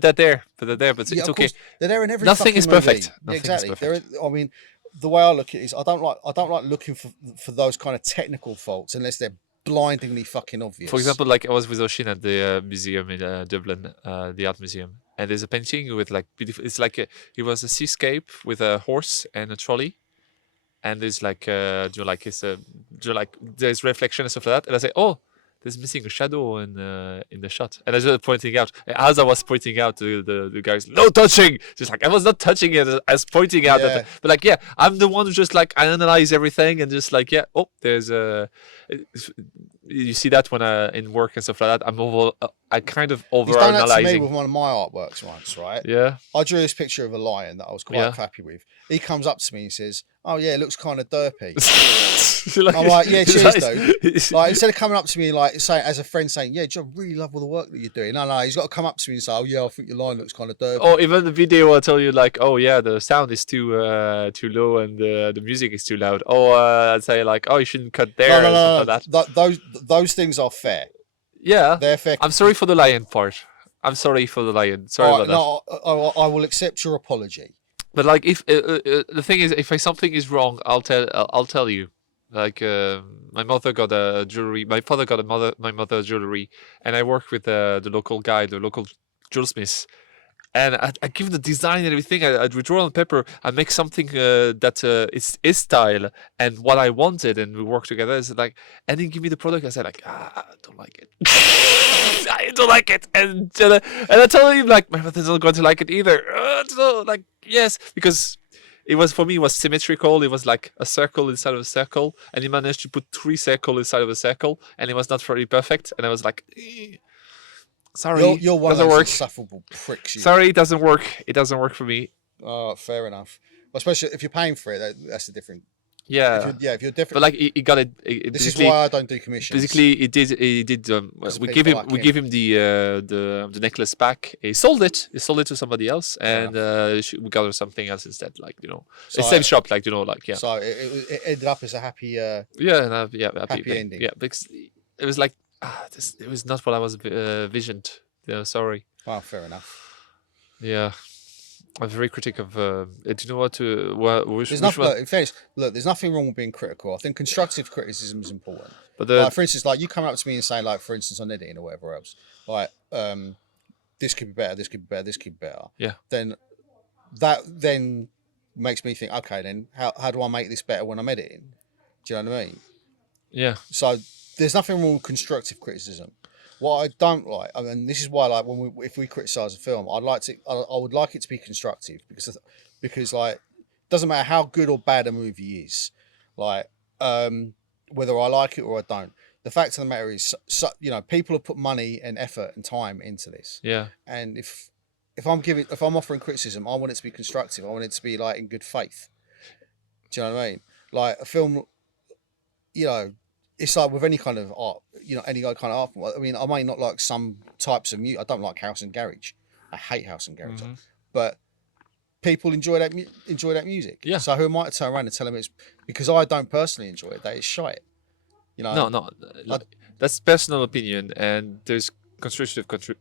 they're there. But it's okay. Course, they're there in every. Nothing is perfect. Yeah, exactly. I mean, the way I look at it is, I don't like looking for those kind of technical faults unless they're blindingly fucking obvious. For example, like I was with Oshin at the museum in Dublin, the art museum, and there's a painting with like beautiful. It's like it was a seascape with a horse and a trolley, and there's like there's reflection and stuff like that, and I say, oh, there's missing a shadow in the shot, and I was just pointing out. As I was pointing out to the guys, no touching. Just like I was not touching it, I was pointing out at it. But like, yeah, I'm the one who just like I analyze everything and just like, yeah, oh, there's you see that when in work and stuff like that. I kind of over analyzing. He's done that to me with one of my artworks once, right? Yeah. I drew this picture of a lion that I was quite happy with. He comes up to me and says, "Oh yeah, it looks kind of derpy." I'm like, "Yeah, cheers, dude." Like, instead of coming up to me like saying as a friend saying, "Yeah, I really love all the work that you're doing." No, he's got to come up to me and say, "Oh yeah, I think your line looks kind of derpy." Oh, even the video will tell you like, "Oh yeah, the sound is too low and the music is too loud." Oh, I'd say like, "Oh, you shouldn't cut there." No. Like that. Those things are fair. Yeah, they're fair. I'm sorry for the lion part. I'm sorry for the lion. Sorry about that. No, I will accept your apology. But like, if the thing is, if something is wrong, I'll tell you. Like, my mother got a jewelry. My father got my mother jewelry, and I worked with the local guy, the local jewelsmith. And I give him the design and everything. I draw on paper. I make something that is his style and what I wanted, and we work together. It's like, and he give me the product. I said like, I don't like it. I don't like it, and I told him like, my mother's not going to like it either. So, like, yes, because it was, for me, it was symmetrical. It was like a circle inside of a circle, and he managed to put 3 circles inside of a circle, and it was not very perfect. And I was like, sorry, you're one doesn't of those work. insufferable pricks. Sorry, it doesn't work. It doesn't work for me. Oh, fair enough. Well, especially if you're paying for it, that's a different. Yeah. If you're different. But like he got it. This is why I don't do commissions. Basically, he did. We give him the necklace back. He sold it. He sold it to somebody else, and we got her something else instead. Like, so same shop. Like, yeah. So it ended up as a happy. Happy ending. Yeah, because it was like it was not what I was visioned. Sorry. Oh, fair enough. Yeah. I'm very critic of. Do you know what? There's Which nothing. one? Look, in fairness, look, there's nothing wrong with being critical. I think constructive criticism is important. But Like, for instance, like you come up to me and say, like, for instance, on editing or whatever else, like, this could be better, this could be better, this could be better. yeah, Then that then makes me think, okay, then how do I make this better when I'm editing? Do you know what I mean? yeah, So there's nothing wrong with constructive criticism. What I don't like, I mean, this is why, like, if we criticize a film, I would like it to be constructive because like, doesn't matter how good or bad a movie is, like, whether I like it or I don't. The fact of the matter is, people have put money and effort and time into this, yeah, and if I'm offering criticism, I want it to be constructive. I want it to be like in good faith. Do you know what I mean? Like a film, you know, it's like with any kind of art, any kind of art form. I mean, I may not like some types of music. I don't like house and garage. I hate house and garage. But people enjoy that music. Yeah. So who am I to turn around and tell them it's because I don't personally enjoy it, that it's shite? No. That's personal opinion, and there's constructive criticism.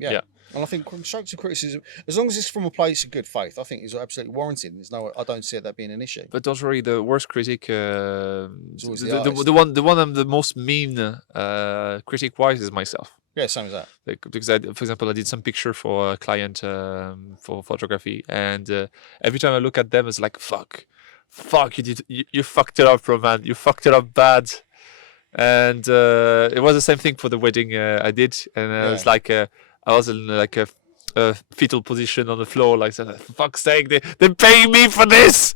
Yeah. And I think constructive criticism, as long as it's from a place of good faith, I think is absolutely warranted. I don't see that being an issue. But don't worry, the worst critic, always the one I'm the most mean critic wise is myself. Yeah, same as that. Like, because for example, I did some picture for a client for photography, and every time I look at them, it's like fuck, you fucked it up, bro, man. You fucked it up bad. And it was the same thing for the wedding I did, and I was like, I was in like a fetal position on the floor, like, for fuck's sake, they're paying me for this.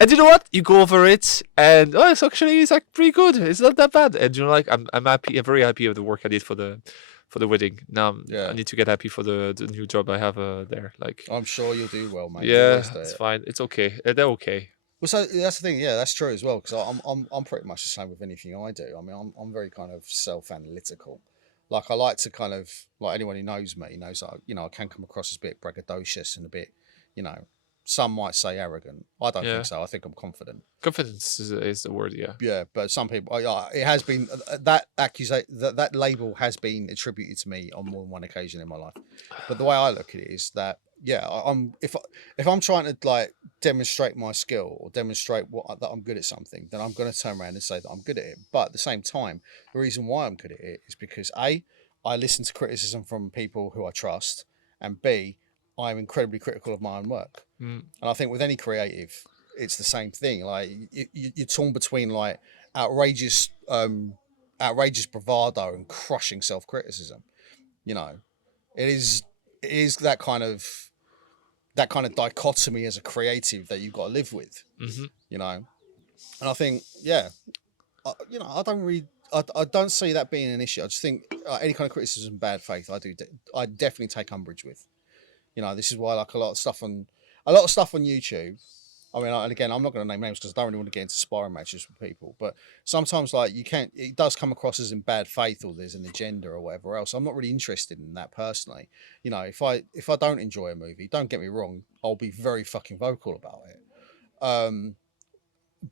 And you know what? You go over it, and it's like pretty good. It's not that bad. And like I'm happy. I'm very happy with the work I did for the wedding. Now I need to get happy for the new job I have there. Like, I'm sure you'll do well, mate. Yeah, it's fine. It's okay. They're okay. Well, so that's the thing. Yeah, that's true as well. Because I'm pretty much the same with anything I do. I mean, I'm very kind of self-analytical. Like, I like to kind of, like, anyone who knows me knows that, I can come across as a bit braggadocious and a bit, some might say arrogant. I don't think so. I think I'm confident. Confidence is the word, yeah. Yeah, but some people, it has been that label has been attributed to me on more than one occasion in my life. But the way I look at it is that, if I'm trying to, like, demonstrate my skill or demonstrate that I'm good at something, then I'm going to turn around and say that I'm good at it. But at the same time, the reason why I'm good at it is because I listen to criticism from people who I trust, and B, I'm incredibly critical of my own work. And I think with any creative, it's the same thing. Like, you're torn between, like, outrageous bravado and crushing self-criticism. It is that kind of dichotomy as a creative that you've got to live with. And I think, I don't see that being an issue. I just think any kind of criticism, bad faith, I definitely take umbrage with. This is why, like, a lot of stuff on YouTube. I mean, and again, I'm not going to name names because I don't really want to get into sparring matches with people. But sometimes, like, it does come across as in bad faith or there's an agenda or whatever else. I'm not really interested in that personally. If I don't enjoy a movie, don't get me wrong, I'll be very fucking vocal about it.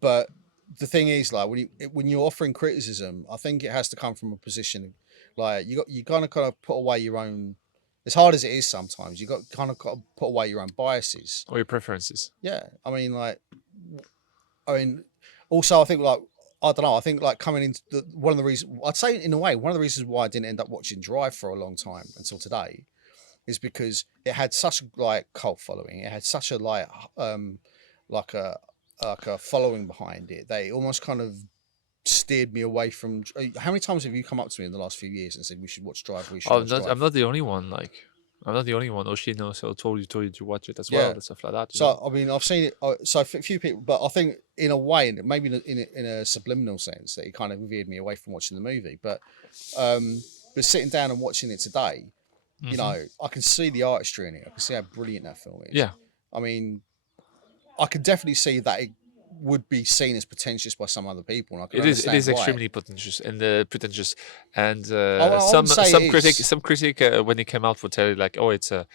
But the thing is, like, when you're offering criticism, I think it has to come from a position, like, you kind of put away your own. As hard as it is sometimes, you got to put away your own biases or your preferences. Yeah, I mean, also, I think, like, I don't know. I think, like, coming into one of the reasons, I'd say in a way, one of the reasons why I didn't end up watching Drive for a long time until today, is because it had such a, like, cult following. It had such a, like a following behind it. They almost kind of steered me away from. How many times have you come up to me in the last few years and said we should watch Drive? I'm not the only one. Like, I'm not the only one. Oshino so told you to watch it as well and stuff like that. So I mean, I've seen it. So a few people, but I think in a way, maybe in a subliminal sense, that it kind of veered me away from watching the movie. But sitting down and watching it today, I can see the artistry in it. I can see how brilliant that film is. Yeah. I mean, I could definitely see that it would be seen as pretentious by some other people. And I can it is why. extremely pretentious and some critic when it came out would tell you, like, oh, it's a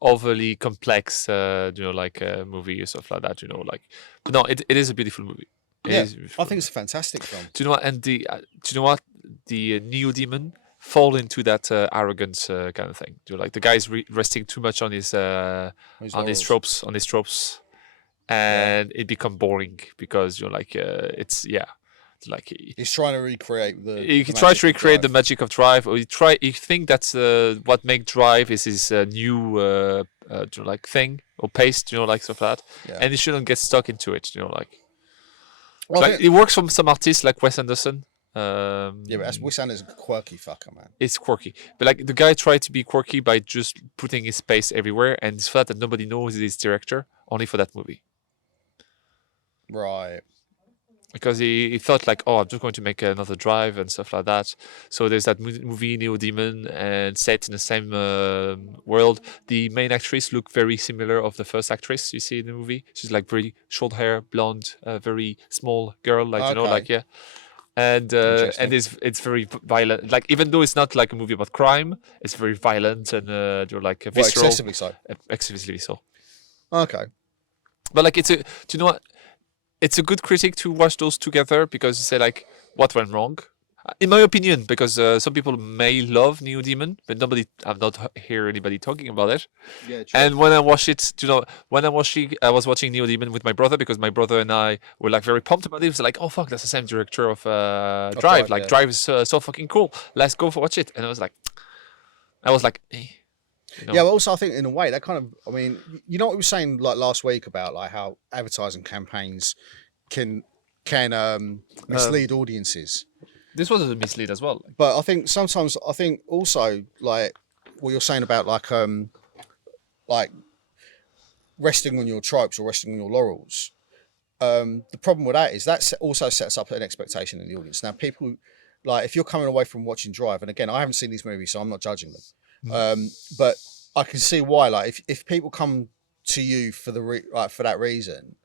overly complex movie or stuff like that, like, but no, it is a beautiful movie. I think it's a fantastic film. Do you know what? And do you know what? The Neo Demon fall into that arrogant kind of thing. Like the guy's resting too much on his tropes, and it become boring because like it's like he's trying to recreate he tries to recreate the magic of Drive, or he think that's what make Drive is his new like thing or paste, like stuff like that, and he shouldn't get stuck into it, like. Well, like it works from some artists like Wes Anderson. But Wes Anderson's a quirky fucker, man. It's quirky, but like the guy tried to be quirky by just putting his space everywhere, and it's flat that nobody knows he's director only for that movie. Right. Because he thought like, oh, I'm just going to make another Drive and stuff like that. So there's that movie Neo Demon, and set in the same world. The main actress look very similar of the first actress you see in the movie. She's like very short hair, blonde, very small girl, like and it's very violent. Like even though it's not like a movie about crime, it's very violent and like visceral. Excessively so. Excessively so. Okay. But like do you know what? It's a good critique to watch those together because you say like what went wrong, in my opinion. Because some people may love Neo Demon, but I've not heard anybody talking about it. Yeah, true. And when I watched it, I was watching Neo Demon with my brother because my brother and I were like very pumped about it. It was like, oh fuck, that's the same director of Drive. Like Drive is so fucking cool. Let's go watch it. And I was like, eh. Yeah, but also I think in a way that kind of, I mean, you know what we were saying like last week about like how advertising campaigns can mislead audiences. This was a mislead as well. But I think sometimes also like what you're saying about like resting on your tropes or resting on your laurels. The problem with that is that also sets up an expectation in the audience. Now people, like if you're coming away from watching Drive, and again I haven't seen these movies so I'm not judging them. But I can see why. Like, if people come to you for for that reason,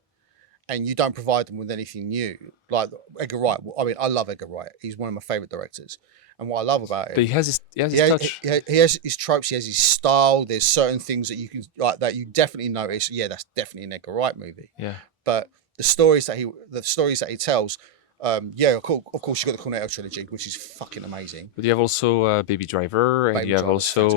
and you don't provide them with anything new, like Edgar Wright. I mean, I love Edgar Wright. He's one of my favorite directors, and what I love about it, but he has his touch. He has his tropes. He has his style. There's certain things that you can that you definitely notice. Yeah, that's definitely an Edgar Wright movie. Yeah, but the stories that he tells. Of course, you got the Cornetto trilogy, which is fucking amazing. But you have also Baby Driver, and you have also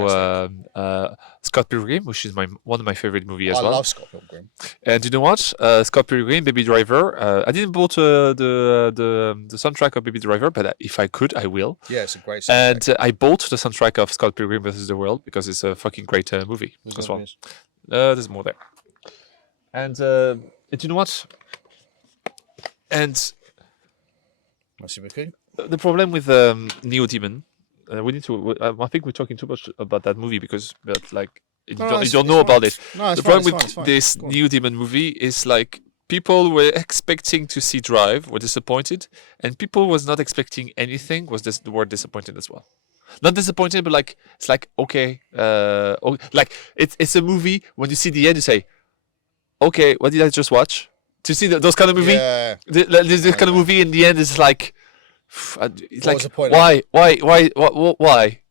Scott Pilgrim, which is one of my favorite movies as well. I love Scott Pilgrim. And you know what? Scott Pilgrim, Baby Driver. I didn't bought the soundtrack of Baby Driver, but if I could, I will. Yeah, it's a great soundtrack. And I bought the soundtrack of Scott Pilgrim vs. the World because it's a fucking great movie as well. There's more there. And you know what? And the problem with Neo Demon, we need to. I think we're talking too much about that movie because, like, you don't know about it. No, the problem with this Neo Demon movie is like people were expecting to see Drive, were disappointed, and people was not expecting anything. Were disappointed as well. Not disappointed, but like it's like okay, like it's a movie. When you see the end, you say, okay, what did I just watch? To see those kind of movie, this kind of movie in the end is like, it's like why?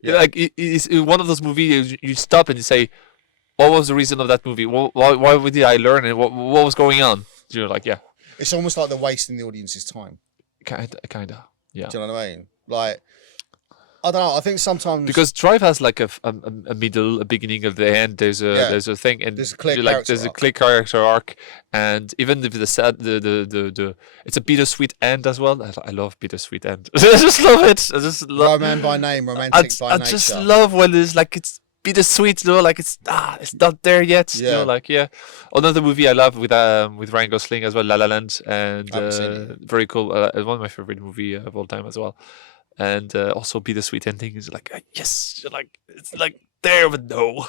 Yeah. Like it's one of those movies you stop and you say, what was the reason of that movie? Why did I learn and what was going on? You're like, yeah. It's almost like they're wasting the audience's time. Kinda, yeah. Do you know what I mean? Like, I don't know. I think sometimes because Drive has like a middle, a beginning, of the end. There's a thing, and there's a clear character arc, and even if the it's a bittersweet end as well. I love bittersweet end. I just love it. I just love Romance by name, romantic by nature. I just love when it's like it's bittersweet, like it's not there yet. Another movie I love with Ryan Gosling as well, La La Land, and very cool. One of my favorite movie of all time as well. And also bittersweet ending is like yes, you're like it's like there, but no.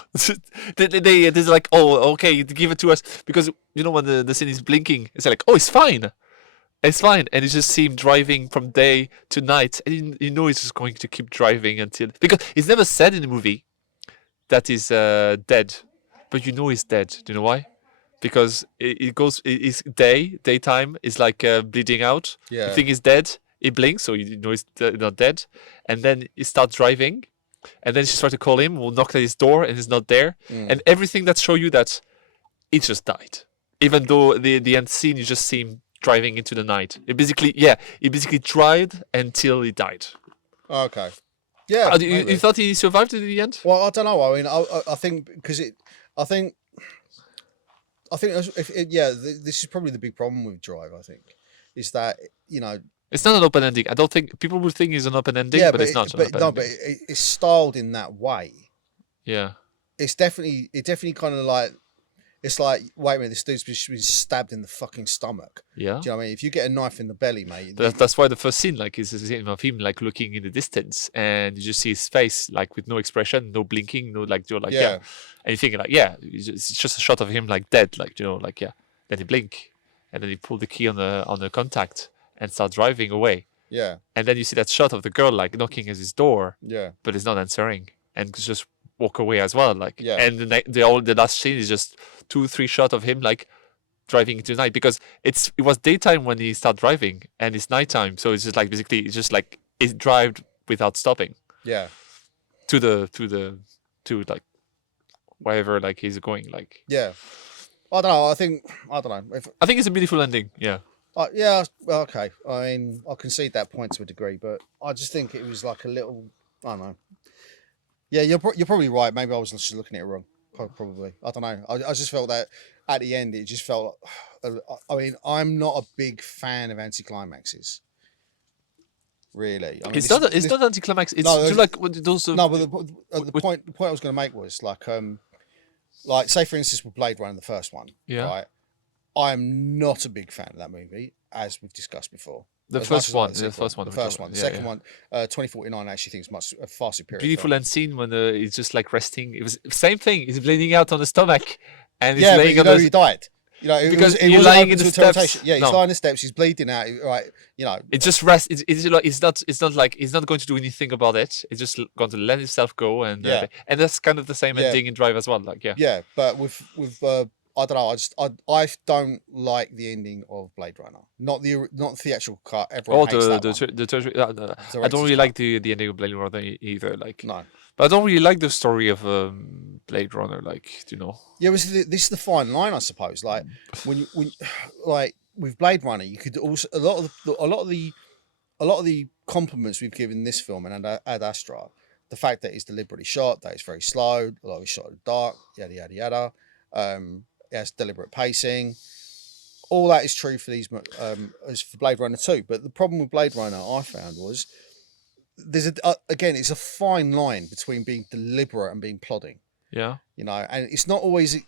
They're like, oh, okay, give it to us because you know when the scene is blinking, it's like, oh, it's fine, and you just see him driving from day to night, and you know he's just going to keep driving until because it's never said in the movie that he's dead, but you know he's dead. Do you know why? Because it's daytime is like bleeding out. Yeah, the thing is dead. He blinks, so you know he's not dead. And then he starts driving. And then she starts to call him, we'll knock at his door, and he's not there. And everything that show you that he just died. Even though the end scene, you just see him driving into the night. He basically tried until he died. Okay. Yeah, You maybe. thought he survived in the end? Well, I don't know. I mean, I think because I think, this is probably the big problem with Drive. I think is that It's not an open ending. I don't think people would think it's an open ending, yeah, but it's not an open no, ending. it's styled in that way. Yeah. It definitely kind of like. It's like, wait a minute, this dude's been stabbed in the fucking stomach. Yeah. Do you know what I mean? If you get a knife in the belly, mate. That's why the first scene, like, is a scene of him, like, looking in the distance, and you just see his face, like, with no expression, no blinking, no, like, you're like, yeah. And you think, like, yeah, it's just a shot of him, like, dead, like, like, yeah. Then he blink, and then he pull the key on the contact and start driving away. Yeah. And then you see that shot of the girl, like, knocking at his door. Yeah. But he's not answering, and just walk away as well, like. Yeah. And the last scene is just 2-3 shots of him, like, driving into the night, because it was daytime when he started driving and it's nighttime, so it's just like basically it's just like it drive without stopping. Yeah. To like wherever like he's going, like. Yeah. I don't know. I don't know. I think it's a beautiful ending. Yeah. Yeah. Okay. I mean, I concede that point to a degree, but I just think it was like a little. I don't know. Yeah, you're probably right. Maybe I was just looking at it wrong. Probably. I don't know. I just felt that at the end, it just felt. I mean, I'm not a big fan of anticlimaxes. Really, I mean, it's not anticlimax. It's no, like those. No, but the point I was going to make was like say for instance with Blade Runner, the first one. Yeah. Right. I'm not a big fan of that movie, as we've discussed before. The first one. The first one. The second one, 2049. I actually think is much far superior. Beautiful end scene when he's just like resting. It was same thing. He's bleeding out on the stomach, and he's laying on he died. Because it was lying in the steps. Yeah, he's lying in the steps. He's bleeding out. Right. It just rests. It's not like he's not going to do anything about it. It's just going to let himself go, and that's kind of the same ending in Drive as well. Like Yeah, but with I don't know. I don't like the ending of Blade Runner. Not the theatrical cut. Everyone hates that one. I don't really like the ending of Blade Runner either. Like no, but I don't really like the story of Blade Runner. Like Yeah, this is the fine line, I suppose. Like when like with Blade Runner, you could also a lot of the compliments we've given this film and Ad Astra, the fact that it's deliberately shot, that it's very slow, a lot of it's shot in the dark, yada yada yada. It has deliberate pacing. All that is true for these as for Blade Runner 2. But the problem with Blade Runner I found was there's again it's a fine line between being deliberate and being plodding. Yeah. And it's not always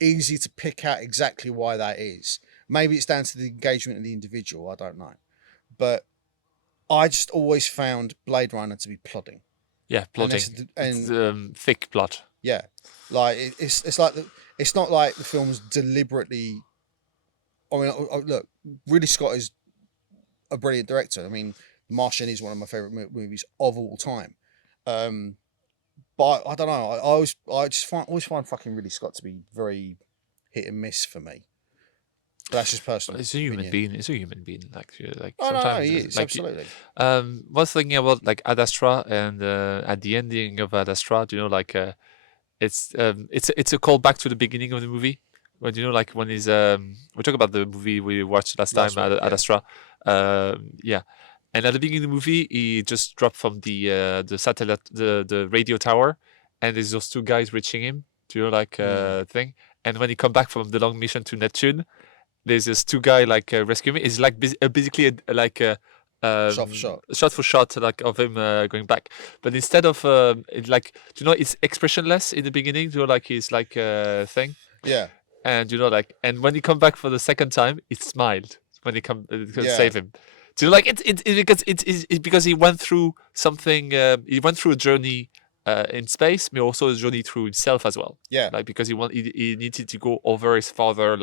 easy to pick out exactly why that is. Maybe it's down to the engagement of the individual. I don't know, but I just always found Blade Runner to be plodding. Yeah, plodding. And thick plot. Yeah, like it's like it's not like the film's deliberately. I mean, look, Ridley Scott is a brilliant director. I mean, The Martian is one of my favorite movies of all time. But I don't know. I always find fucking Ridley Scott to be very hit and miss for me. But that's just personal. It's a human being. It's a human being. Like oh sometimes no, he is like, absolutely. One thing about like Ad Astra and at the ending of Ad Astra, it's a call back to the beginning of the movie. When like when he's we talk about the movie we watched last time, Ad Astra. Yeah. And at the beginning of the movie, he just dropped from the satellite, the radio tower, and there's those two guys reaching him, thing. And when he come back from the long mission to Neptune, there's this two guy rescuing him. It's like basically shot for shot, like of him going back. But instead of it's expressionless in the beginning. He's like thing. Yeah. And and when he come back for the second time, he smiled when he come to save him. So because he went through something. He went through a journey in space, but also a journey through himself as well. Yeah. Like because he needed to go over his father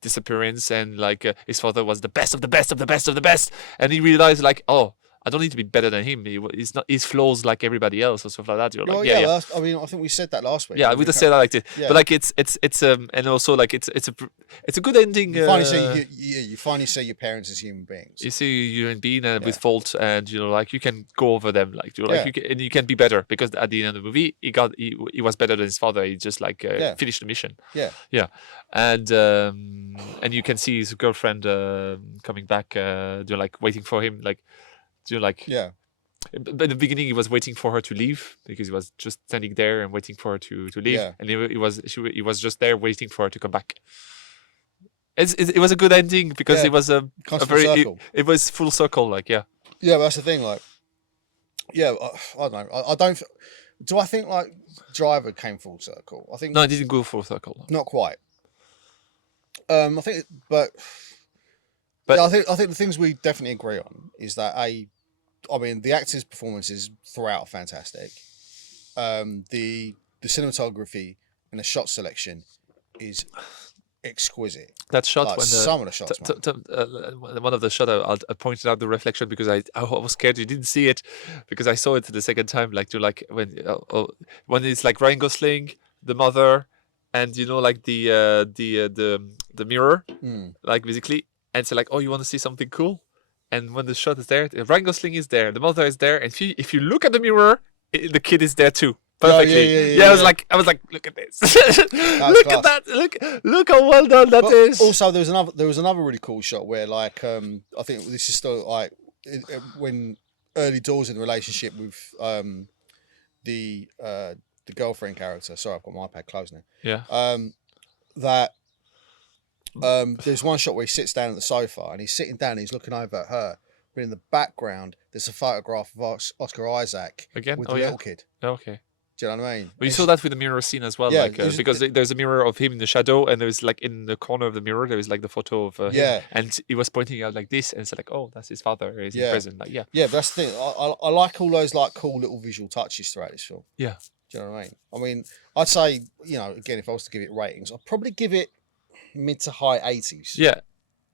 disappearance, and his father was the best of the best of the best of the best, and he realized I don't need to be better than him. He's not. He's flaws like everybody else or stuff like that. I mean, I think we said that last week. Yeah, we just said that like this. Yeah. But it's and also it's a good ending. You finally see your parents as human beings. You see a human being with faults, and you can go over them. You can be better, because at the end of the movie he was better than his father. He just finished the mission. Yeah. Yeah, and you can see his girlfriend coming back. Waiting for him Do you know, like? Yeah. But in the beginning, he was waiting for her to leave because he was just standing there and waiting for her to leave, Yeah. and he was just there waiting for her to come back. It was a good ending because Yeah. it was a Comes full very circle. it was full circle, like yeah. Yeah, but that's the thing. Like, yeah, I don't know. I don't. Do I think like Driver came full circle? I think No, it didn't go full circle. No. not quite. I think, but But yeah, I think the things we definitely agree on is that I mean, the actors' performances throughout are fantastic. The cinematography and the shot selection is exquisite. that shot Like when some of the shots, one of the shot I pointed out the reflection because I was scared you didn't see it because I saw it the second time, like to like when it's like Ryan Gosling, the mother, and you know like the mirror, like basically, and so like, oh, you want to see something cool, and when the shot is there, Ryan Gosling is there, the mother is there, and if you look at the mirror, the kid is there too. Perfectly. Yeah, I was like, look at this. Look at that. Look how well done that is. Also, there was another really cool shot where, like, I think this is still like when early doors in the relationship with the girlfriend character. Sorry, I've got my iPad closed now. Yeah. That there's one shot where he sits down at the sofa and he's sitting down and he's looking over at her, but in the background there's a photograph of Oscar Isaac again with the little kid. Okay. Do you know what I mean? Well, you saw that with the mirror scene as well, like because there's a mirror of him in the shadow, and there's like in the corner of the mirror there is like the photo of him, and he was pointing out like this, and it's like, oh, that's his father. He's in prison. Like yeah. But that's the thing. I like all those like cool little visual touches throughout this film. Yeah. Do you know what I mean? I'd say, you know, again, if I was to give it ratings, I'd probably give it mid to high 80s. Yeah.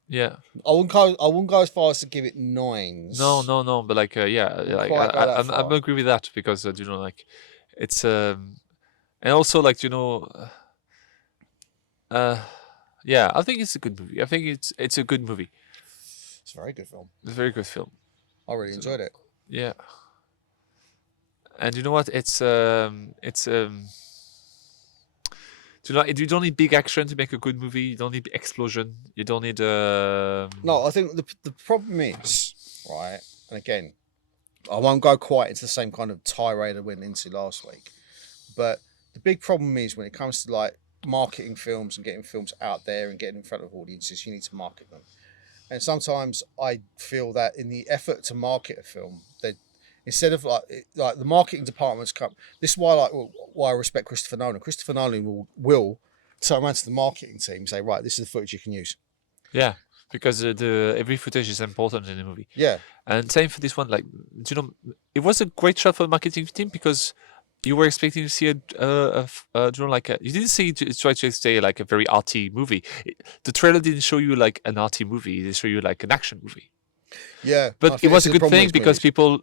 Yeah. I wouldn't go as far as to give it 9s. No. But like like I agree with that because you know like it's and also like you know yeah, I think it's a good movie. I think it's a good movie. It's a very good film. It's a very good film. I really enjoyed it. Yeah. And you know what? You don't need big action to make a good movie. You don't need explosion. You don't need. No, I think the problem is right. And again, I won't go quite into the same kind of tirade I went into last week, but the big problem is when it comes to like marketing films and getting films out there and getting in front of audiences, you need to market them. And sometimes I feel that in the effort to market a film, that instead of like the marketing departments come. This is why I respect Christopher Nolan. Christopher Nolan will turn around to the marketing team and say, right, this is the footage you can use. Yeah, because every footage is important in the movie. Yeah, and same for this one. Like, you know, it was a great shot for the marketing team because you were expecting to see you didn't see it try to stay like a very arty movie. The trailer didn't show you like an arty movie. It showed you like an action movie. Yeah, but it was a good thing because people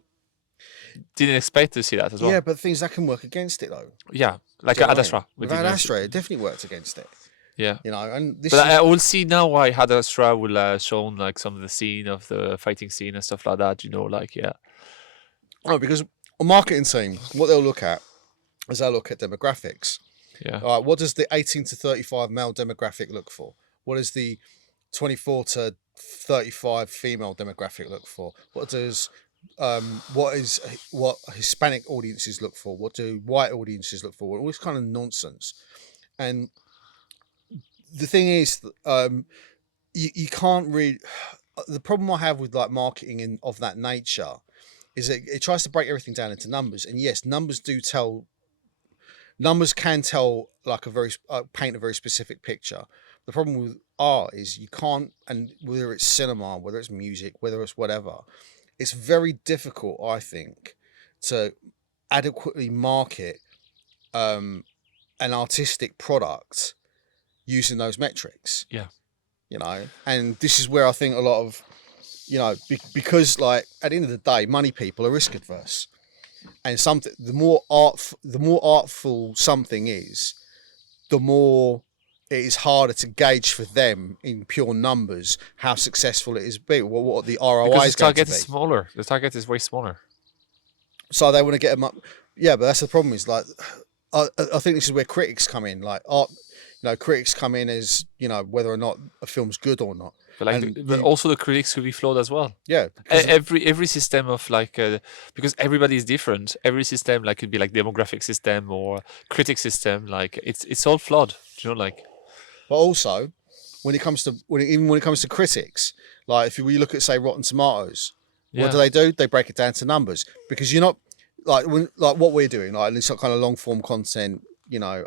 didn't expect to see that as well. Yeah, but things that can work against it though. Yeah, like Ad Astra. With Ad Astra, it definitely worked against it. Yeah, you know, and this. But I will see now why Ad Astra will shown like some of the scene of the fighting scene and stuff like that. You know, like yeah. Oh, because a marketing team, what they'll look at is they'll look at demographics. Yeah. All right, what does the 18 to 35 male demographic look for? What does the 24 to 35 female demographic look for? What Hispanic audiences look for? What do white audiences look for? All this kind of nonsense. And the thing is, you can't really. The problem I have with like marketing of that nature is that it tries to break everything down into numbers. And yes, numbers can tell like paint a very specific picture. The problem with art is you can't, and whether it's cinema, whether it's music, whether it's whatever, it's very difficult, I think, to adequately market an artistic product using those metrics. Yeah. You know, and this is where I think a lot of, you know, because like at the end of the day, money people are risk adverse, and the more artful something is, the more it is harder to gauge for them in pure numbers how successful it is. What the ROI because is the target is smaller. The target is way smaller. So they want to get them up. Yeah, but that's the problem. Is like I think this is where critics come in. Like art, you critics come in as whether or not a film's good or not. But but also the critics could be flawed as well. Yeah, every system of because everybody is different. Every system could be demographic system or critic system. It's all flawed. But also, when it comes to critics, if you look at say Rotten Tomatoes, what do? They break it down to numbers, because you're not what we're doing, this kind of long form content.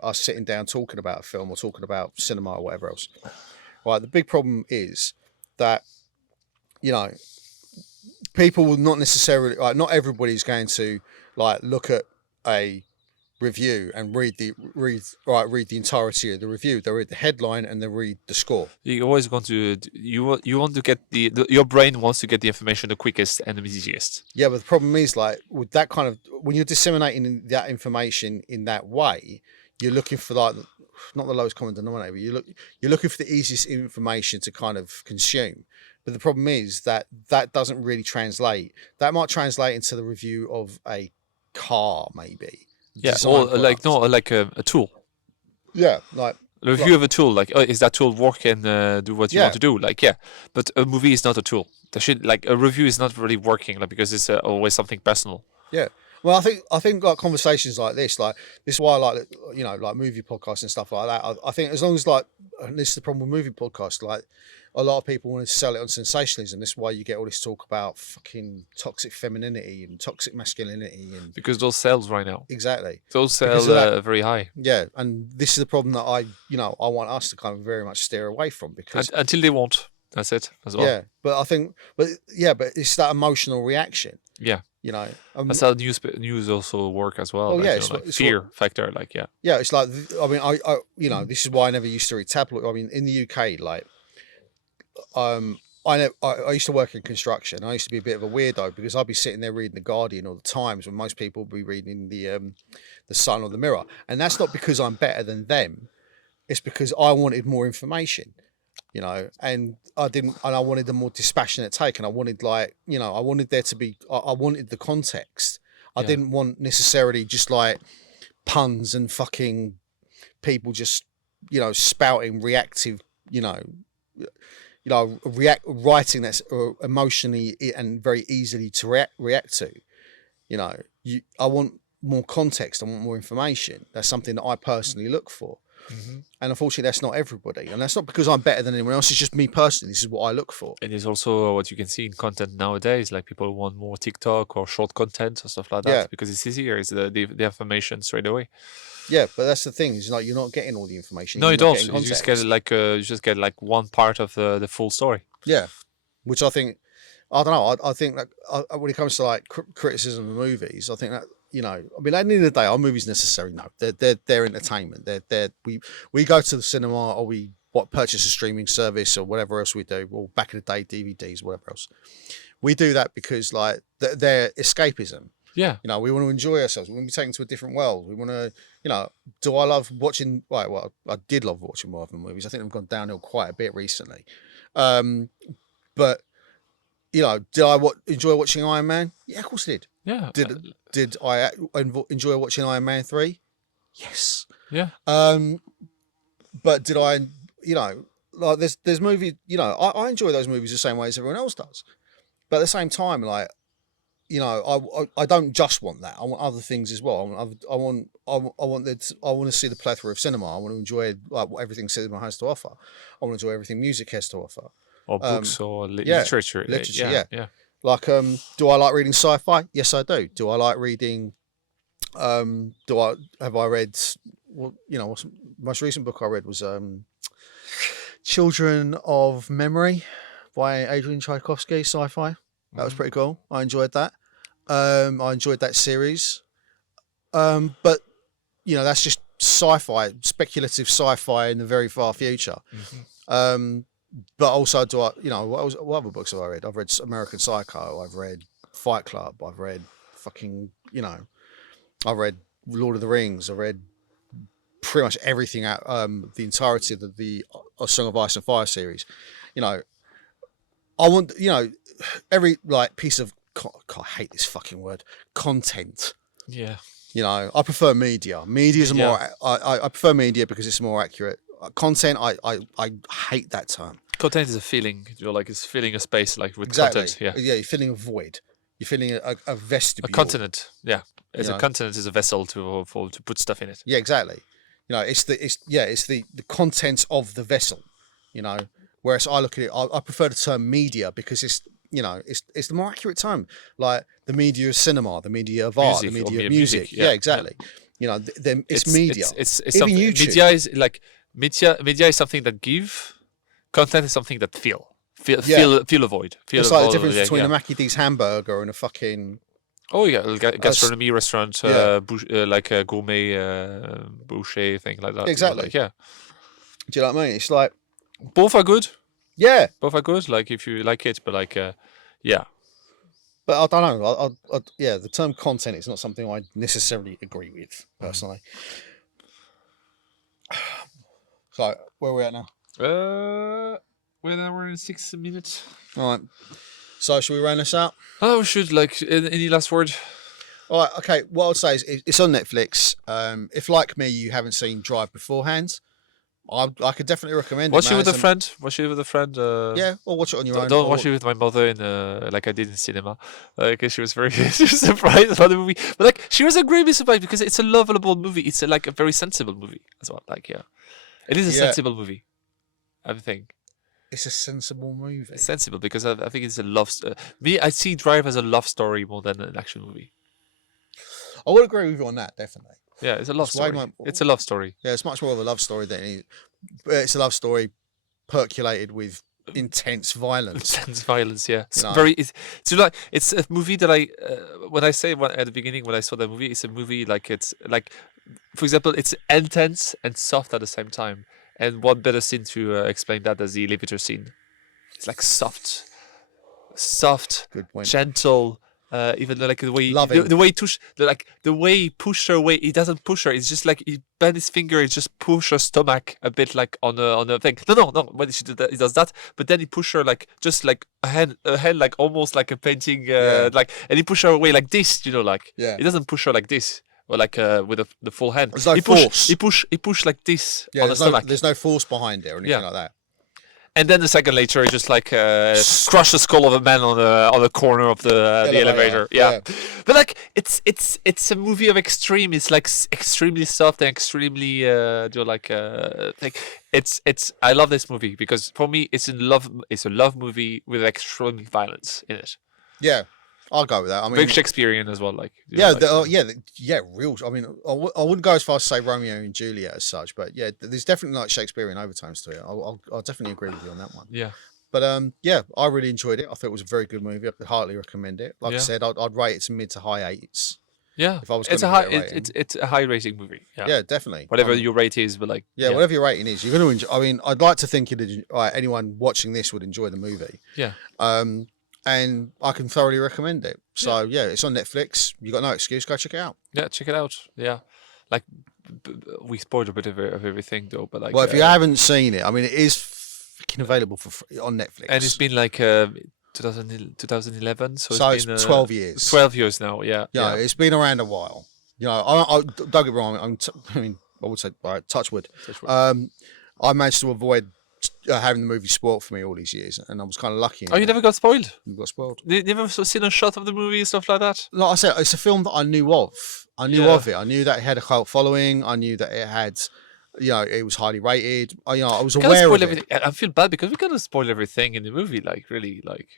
Us sitting down talking about a film or talking about cinema or whatever else. Right. The big problem is that people will not necessarily not everybody's going to look at a review and read the entirety of the review. They read the headline and they read the score. You always want to you want to get your brain wants to get the information the quickest and the easiest. Yeah, but the problem is with that kind of, when you're disseminating that information in that way, you're looking for not the lowest common denominator, but you're looking for the easiest information to kind of consume. But the problem is that doesn't really translate. That might translate into the review of a car, maybe. Yeah, or a tool. Yeah, a review of a tool. Is that tool work and do what you want to do? But a movie is not a tool. A review is not really working, because it's always something personal. Yeah. Well, I think conversations like this is why I like movie podcasts and stuff like that. I think as long as and this is the problem with movie podcasts, a lot of people want to sell it on sensationalism. This is why you get all this talk about fucking toxic femininity and toxic masculinity, and because those sells right now. Exactly. Those sell very high. Yeah, and this is the problem that I want us to kind of very much steer away from, because until they won't. That's it as well. Yeah, but I think, but it's that emotional reaction. Yeah. That's how news also work as well. It's fear factor. Yeah, it's this is why I never used to read tabloid. I mean, in the UK, I used to work in construction. I used to be a bit of a weirdo, because I'd be sitting there reading the Guardian or the Times when most people would be reading the Sun or the Mirror, and that's not because I'm better than them. It's because I wanted more information. And I wanted a more dispassionate take, and I wanted I wanted there to be, I wanted the context. I didn't want necessarily just puns and fucking people just, spouting reactive, writing that's emotionally and very easily to react to. I want more context. I want more information. That's something that I personally look for. Mm-hmm. And unfortunately, that's not everybody, and that's not because I'm better than anyone else. It's just me personally. This is what I look for. And it's also what you can see in content nowadays. People want more TikTok or short content or stuff like that, because it's easier. It's the information straight away. Yeah, but that's the thing. Is you're not getting all the information. No, you don't. You just get one part of the full story. Yeah, which I think, I don't know. I think when it comes to criticism of movies, I think that. At the end of the day, are movies necessary? No, they're entertainment. We go to the cinema, or we purchase a streaming service or whatever else we do, or back in the day DVDs, whatever else. We do that because they're escapism. Yeah. We want to enjoy ourselves. We want to be taken to a different world. We want to, do I love watching? Right. Well, I did love watching Marvel movies. I think they've gone downhill quite a bit recently. But did I enjoy watching Iron Man? Yeah, of course I did. Yeah. Did I enjoy watching Iron Man 3? Yes. Yeah. But did I, there's movies, I enjoy those movies the same way as everyone else does. But at the same time, I don't just want that. I want other things as well. I want to see the plethora of cinema. I want to enjoy what everything cinema has to offer. I want to enjoy everything music has to offer. Or books or literature. Literature, yeah. Do I like reading sci-fi? Yes, I do. Do I like reading? Have I read? Well, most recent book I read was Children of Memory by Adrian Tchaikovsky, sci-fi. That was pretty cool. I enjoyed that. I enjoyed that series. But that's just sci-fi, speculative sci-fi in the very far future. Mm-hmm. But also, what other books have I read? I've read American Psycho. I've read Fight Club. I've read I've read Lord of the Rings. I've read pretty much everything out, the entirety of the Song of Ice and Fire series. I want, every piece of, God, I hate this fucking word, content. Yeah. I prefer media. Media's more. I prefer media because it's more accurate. content. I hate that term. Content is a feeling. You're like it's filling a space like with Exactly. content. Yeah. Yeah, you're filling a void. You're filling a vestibule. A continent. Yeah. It's You a know? continent is a vessel to put stuff in it. Yeah, exactly. You know, it's the contents of the vessel. You know, whereas I look at it, I prefer the term media because it's it's the more accurate term. Like the media of cinema, the media of art, the Music or media of music, music. yeah, Yeah, exactly. You know, it's media. It's Even something. YouTube. Media is like media is something that give. Content is something that feel a void. Feel It's a like the void, difference yeah, between yeah. a Mackie D's hamburger and a fucking Oh yeah, gastronomy restaurant, yeah. like a gourmet boucher thing like that. Exactly. Like, yeah, Do you know what I mean? It's like both are good. yeah, Both are good. Like if you like it, but like yeah, but I don't know. Yeah, the term content is not something I necessarily agree with personally. So where are we at now? we're now in 6 minutes. All right. So should we round this out? Oh, we should like any last word? All right. Okay. What I'd say is it's on Netflix. If like me you haven't seen Drive beforehand, I could definitely recommend Watch it. it Man. with a friend. Watch it with a friend. Yeah, or watch it on your own. Don't watch it with my mother in like I did in cinema. Like she was very she was surprised about the movie, but like she was agreeably surprised because it's a lovable movie. It's like a very sensible movie as well. Like yeah, it is a sensible movie. I think it's a sensible movie. it's sensible because I think it's a love. Me, I see Drive as a love story more than an action movie. I would agree with you on that, definitely. Yeah, it's a love story. It's a love story. Yeah, it's much more of a love story than it's a love story percolated with intense violence. Intense violence, yeah. It's You know? very. It's like it's a movie that I when I say at the beginning when I saw that movie, it's a movie like it's like, for example, it's intense and soft at the same time. And what better scene to explain that as the elevator scene? It's like soft, Good point. gentle. Even though, like the way Loving. the way the way he pushed her away, he doesn't push her. It's just like he bent his finger, he just push her stomach a bit, like on a thing. No. When she did that, he does that, but then he push her like just like a hand, like almost like a painting, like, and he push her away like this, like. Yeah. He doesn't push her like this. Or like with the full hand. There's no force. He push like this Yeah, on the stomach. there's no force behind it or anything like that. And then a second later, he just like crushed the skull of a man on the corner of the elevator. Yeah. But like it's a movie of extreme. It's like extremely soft and extremely like it's I love this movie because for me it's a love movie with extreme violence in it. Yeah, I'll go with that. I mean, very Shakespearean as well. Like real. I mean, I wouldn't go as far as to say Romeo and Juliet as such, but yeah, there's definitely like Shakespearean overtones to it. I'll definitely agree with you on that one. Yeah. But yeah, I really enjoyed it. I thought it was a very good movie. I could heartily recommend it. Like I said, I'd rate it to mid to high 8s. Yeah, if I was it's a high rating movie. Yeah, definitely. Whatever your rate is, but like whatever your rating is, you're going to enjoy. I mean, I'd like to think anyone watching this would enjoy the movie. Yeah. And I can thoroughly recommend it. So yeah, it's on Netflix. You got no excuse. Go check it out. Yeah, check it out. Yeah, like we spoiled a bit of everything though, but like. Well, if you haven't seen it, I mean, it is freaking available for free on Netflix. And it's been like 2011, so it's been 12 years. 12 years now. Yeah. Yeah, it's been around a while. I don't get me wrong. I would say, all right, touch wood. I managed to avoid having the movie spoiled for me all these years, and I was kind of lucky. You never got spoiled? You got spoiled. You never seen a shot of the movie and stuff like that? Like I said, it's a film that I knew of. I knew of it. I knew that it had a cult following. I knew that it had, it was highly rated. I was aware of it. I feel bad because we kind of spoil everything in the movie, like really, like.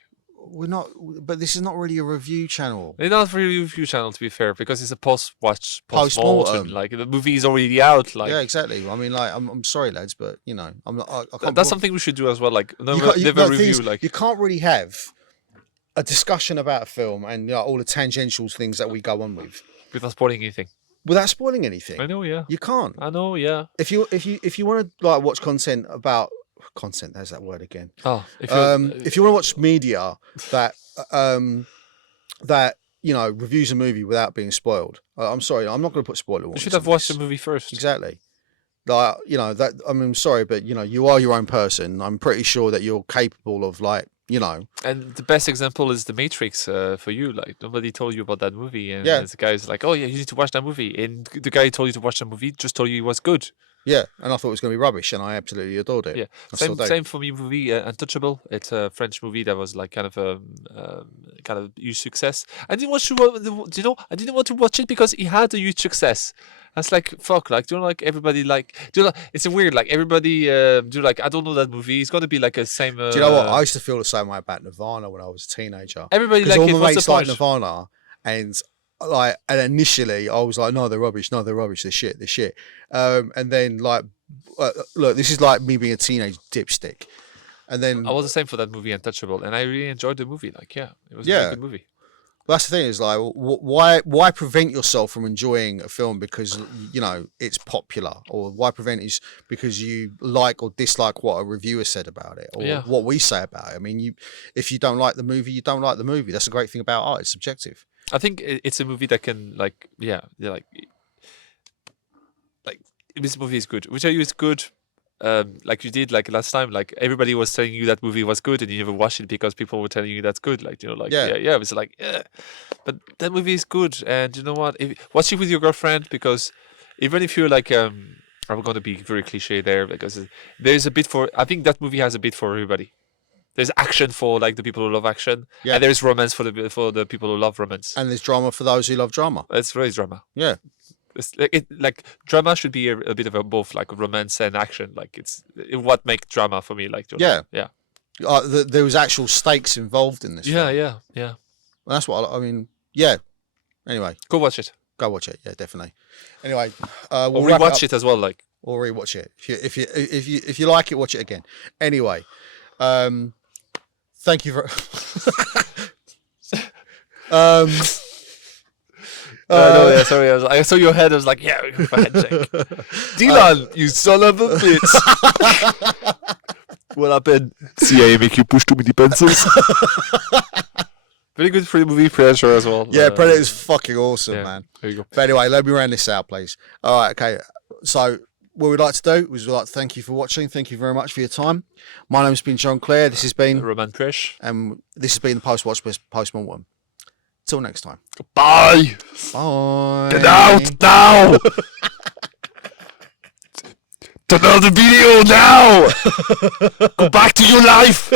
We're not, but this is not really a review channel. It's not really a review channel, to be fair, because it's a post watch post mortem. Like the movie is already out. Like yeah, exactly. I mean, like I'm sorry, lads, but I'm not. I can't. That's something we should do as well. Like never review. Like you can't really have a discussion about a film and all the tangential things that we go on with without spoiling anything. Without spoiling anything. I know, yeah. You can't. I know, yeah. If you want to like watch content about. Content, there's that word again. Oh, if you want to watch media that reviews a movie without being spoiled, I'm sorry, I'm not going to put spoiler warnings. You should have watched the movie first. Exactly. Like that. I mean, I'm sorry, but you are your own person. I'm pretty sure that you're capable of And the best example is The Matrix for you. Like nobody told you about that movie, and the guy's like, "Oh yeah, you need to watch that movie." And the guy who told you to watch that movie just told you it was good. Yeah, and I thought it was going to be rubbish, and I absolutely adored it. Yeah, I still do. same for me. Movie Untouchable. It's a French movie that was like kind of huge success. I didn't want to. Do you know? I didn't want to watch it because it had a huge success. That's like fuck. Like, do you know, like everybody like? Do you know? It's a weird like everybody. Do you like? I don't know that movie. It's gonna be like a same. Do you know what? I used to feel the same way about Nirvana when I was a teenager. Everybody Because like all it. my What's mates the like point? Nirvana, and initially I was like, no, they're rubbish. No, they're rubbish. They're shit. They're shit. And then like, look, this is like me being a teenage dipstick. And then I was the same for that movie Untouchable, and I really enjoyed the movie. Like, yeah, it was a Yeah. very good movie. that's the thing is like, why prevent yourself from enjoying a film because you know it's popular, or why prevent is because you like or dislike what a reviewer said about it, or Yeah. what we say about it. I mean, if you don't like the movie, you don't like the movie. That's the great thing about art; it's subjective. I think it's a movie that can like like this movie is good. Which I is good. Like you did like last time, like everybody was telling you that movie was good, and you never watched it because people were telling you that's good. Like, you know, like Yeah. yeah, it was like but that movie is good, and you know what? Watch it with your girlfriend, because even if you're like I'm going to be very cliche there, because there's a bit for. I think that movie has a bit for everybody. There's action for like the people who love action, Yeah. and there's romance for the people who love romance. And there's drama for those who love drama. It's really drama. Yeah. It's like drama should be a bit of a both, like romance and action. Like it's what makes drama for me. Like, you know, Yeah. There was actual stakes involved in this. yeah, film. yeah. And that's what I mean. Yeah. Anyway, Go watch it go watch it. Yeah, definitely. Anyway, or we'll wrap rewatch up, it as well. Like, or rewatch it. If you like it, watch it again. Anyway, thank you for. no, yeah, sorry. I saw your head. I was like, yeah, we go for a handshake. Dylan, you son of a bitch. What happened? CIA make you push too many pencils. Very good free movie, Predator as well. Yeah, Predator is fucking awesome, yeah, man. there you go. But anyway, let me round this out, please. All right, okay. So what we'd like to do is we'd like to thank you for watching. Thank you very much for your time. My name's been John Clare. This has been Roman Presh. this has been the Post Watch Post Mortem. Till next time. Bye. Bye. Get out now. Turn on the video now. Go back to your life.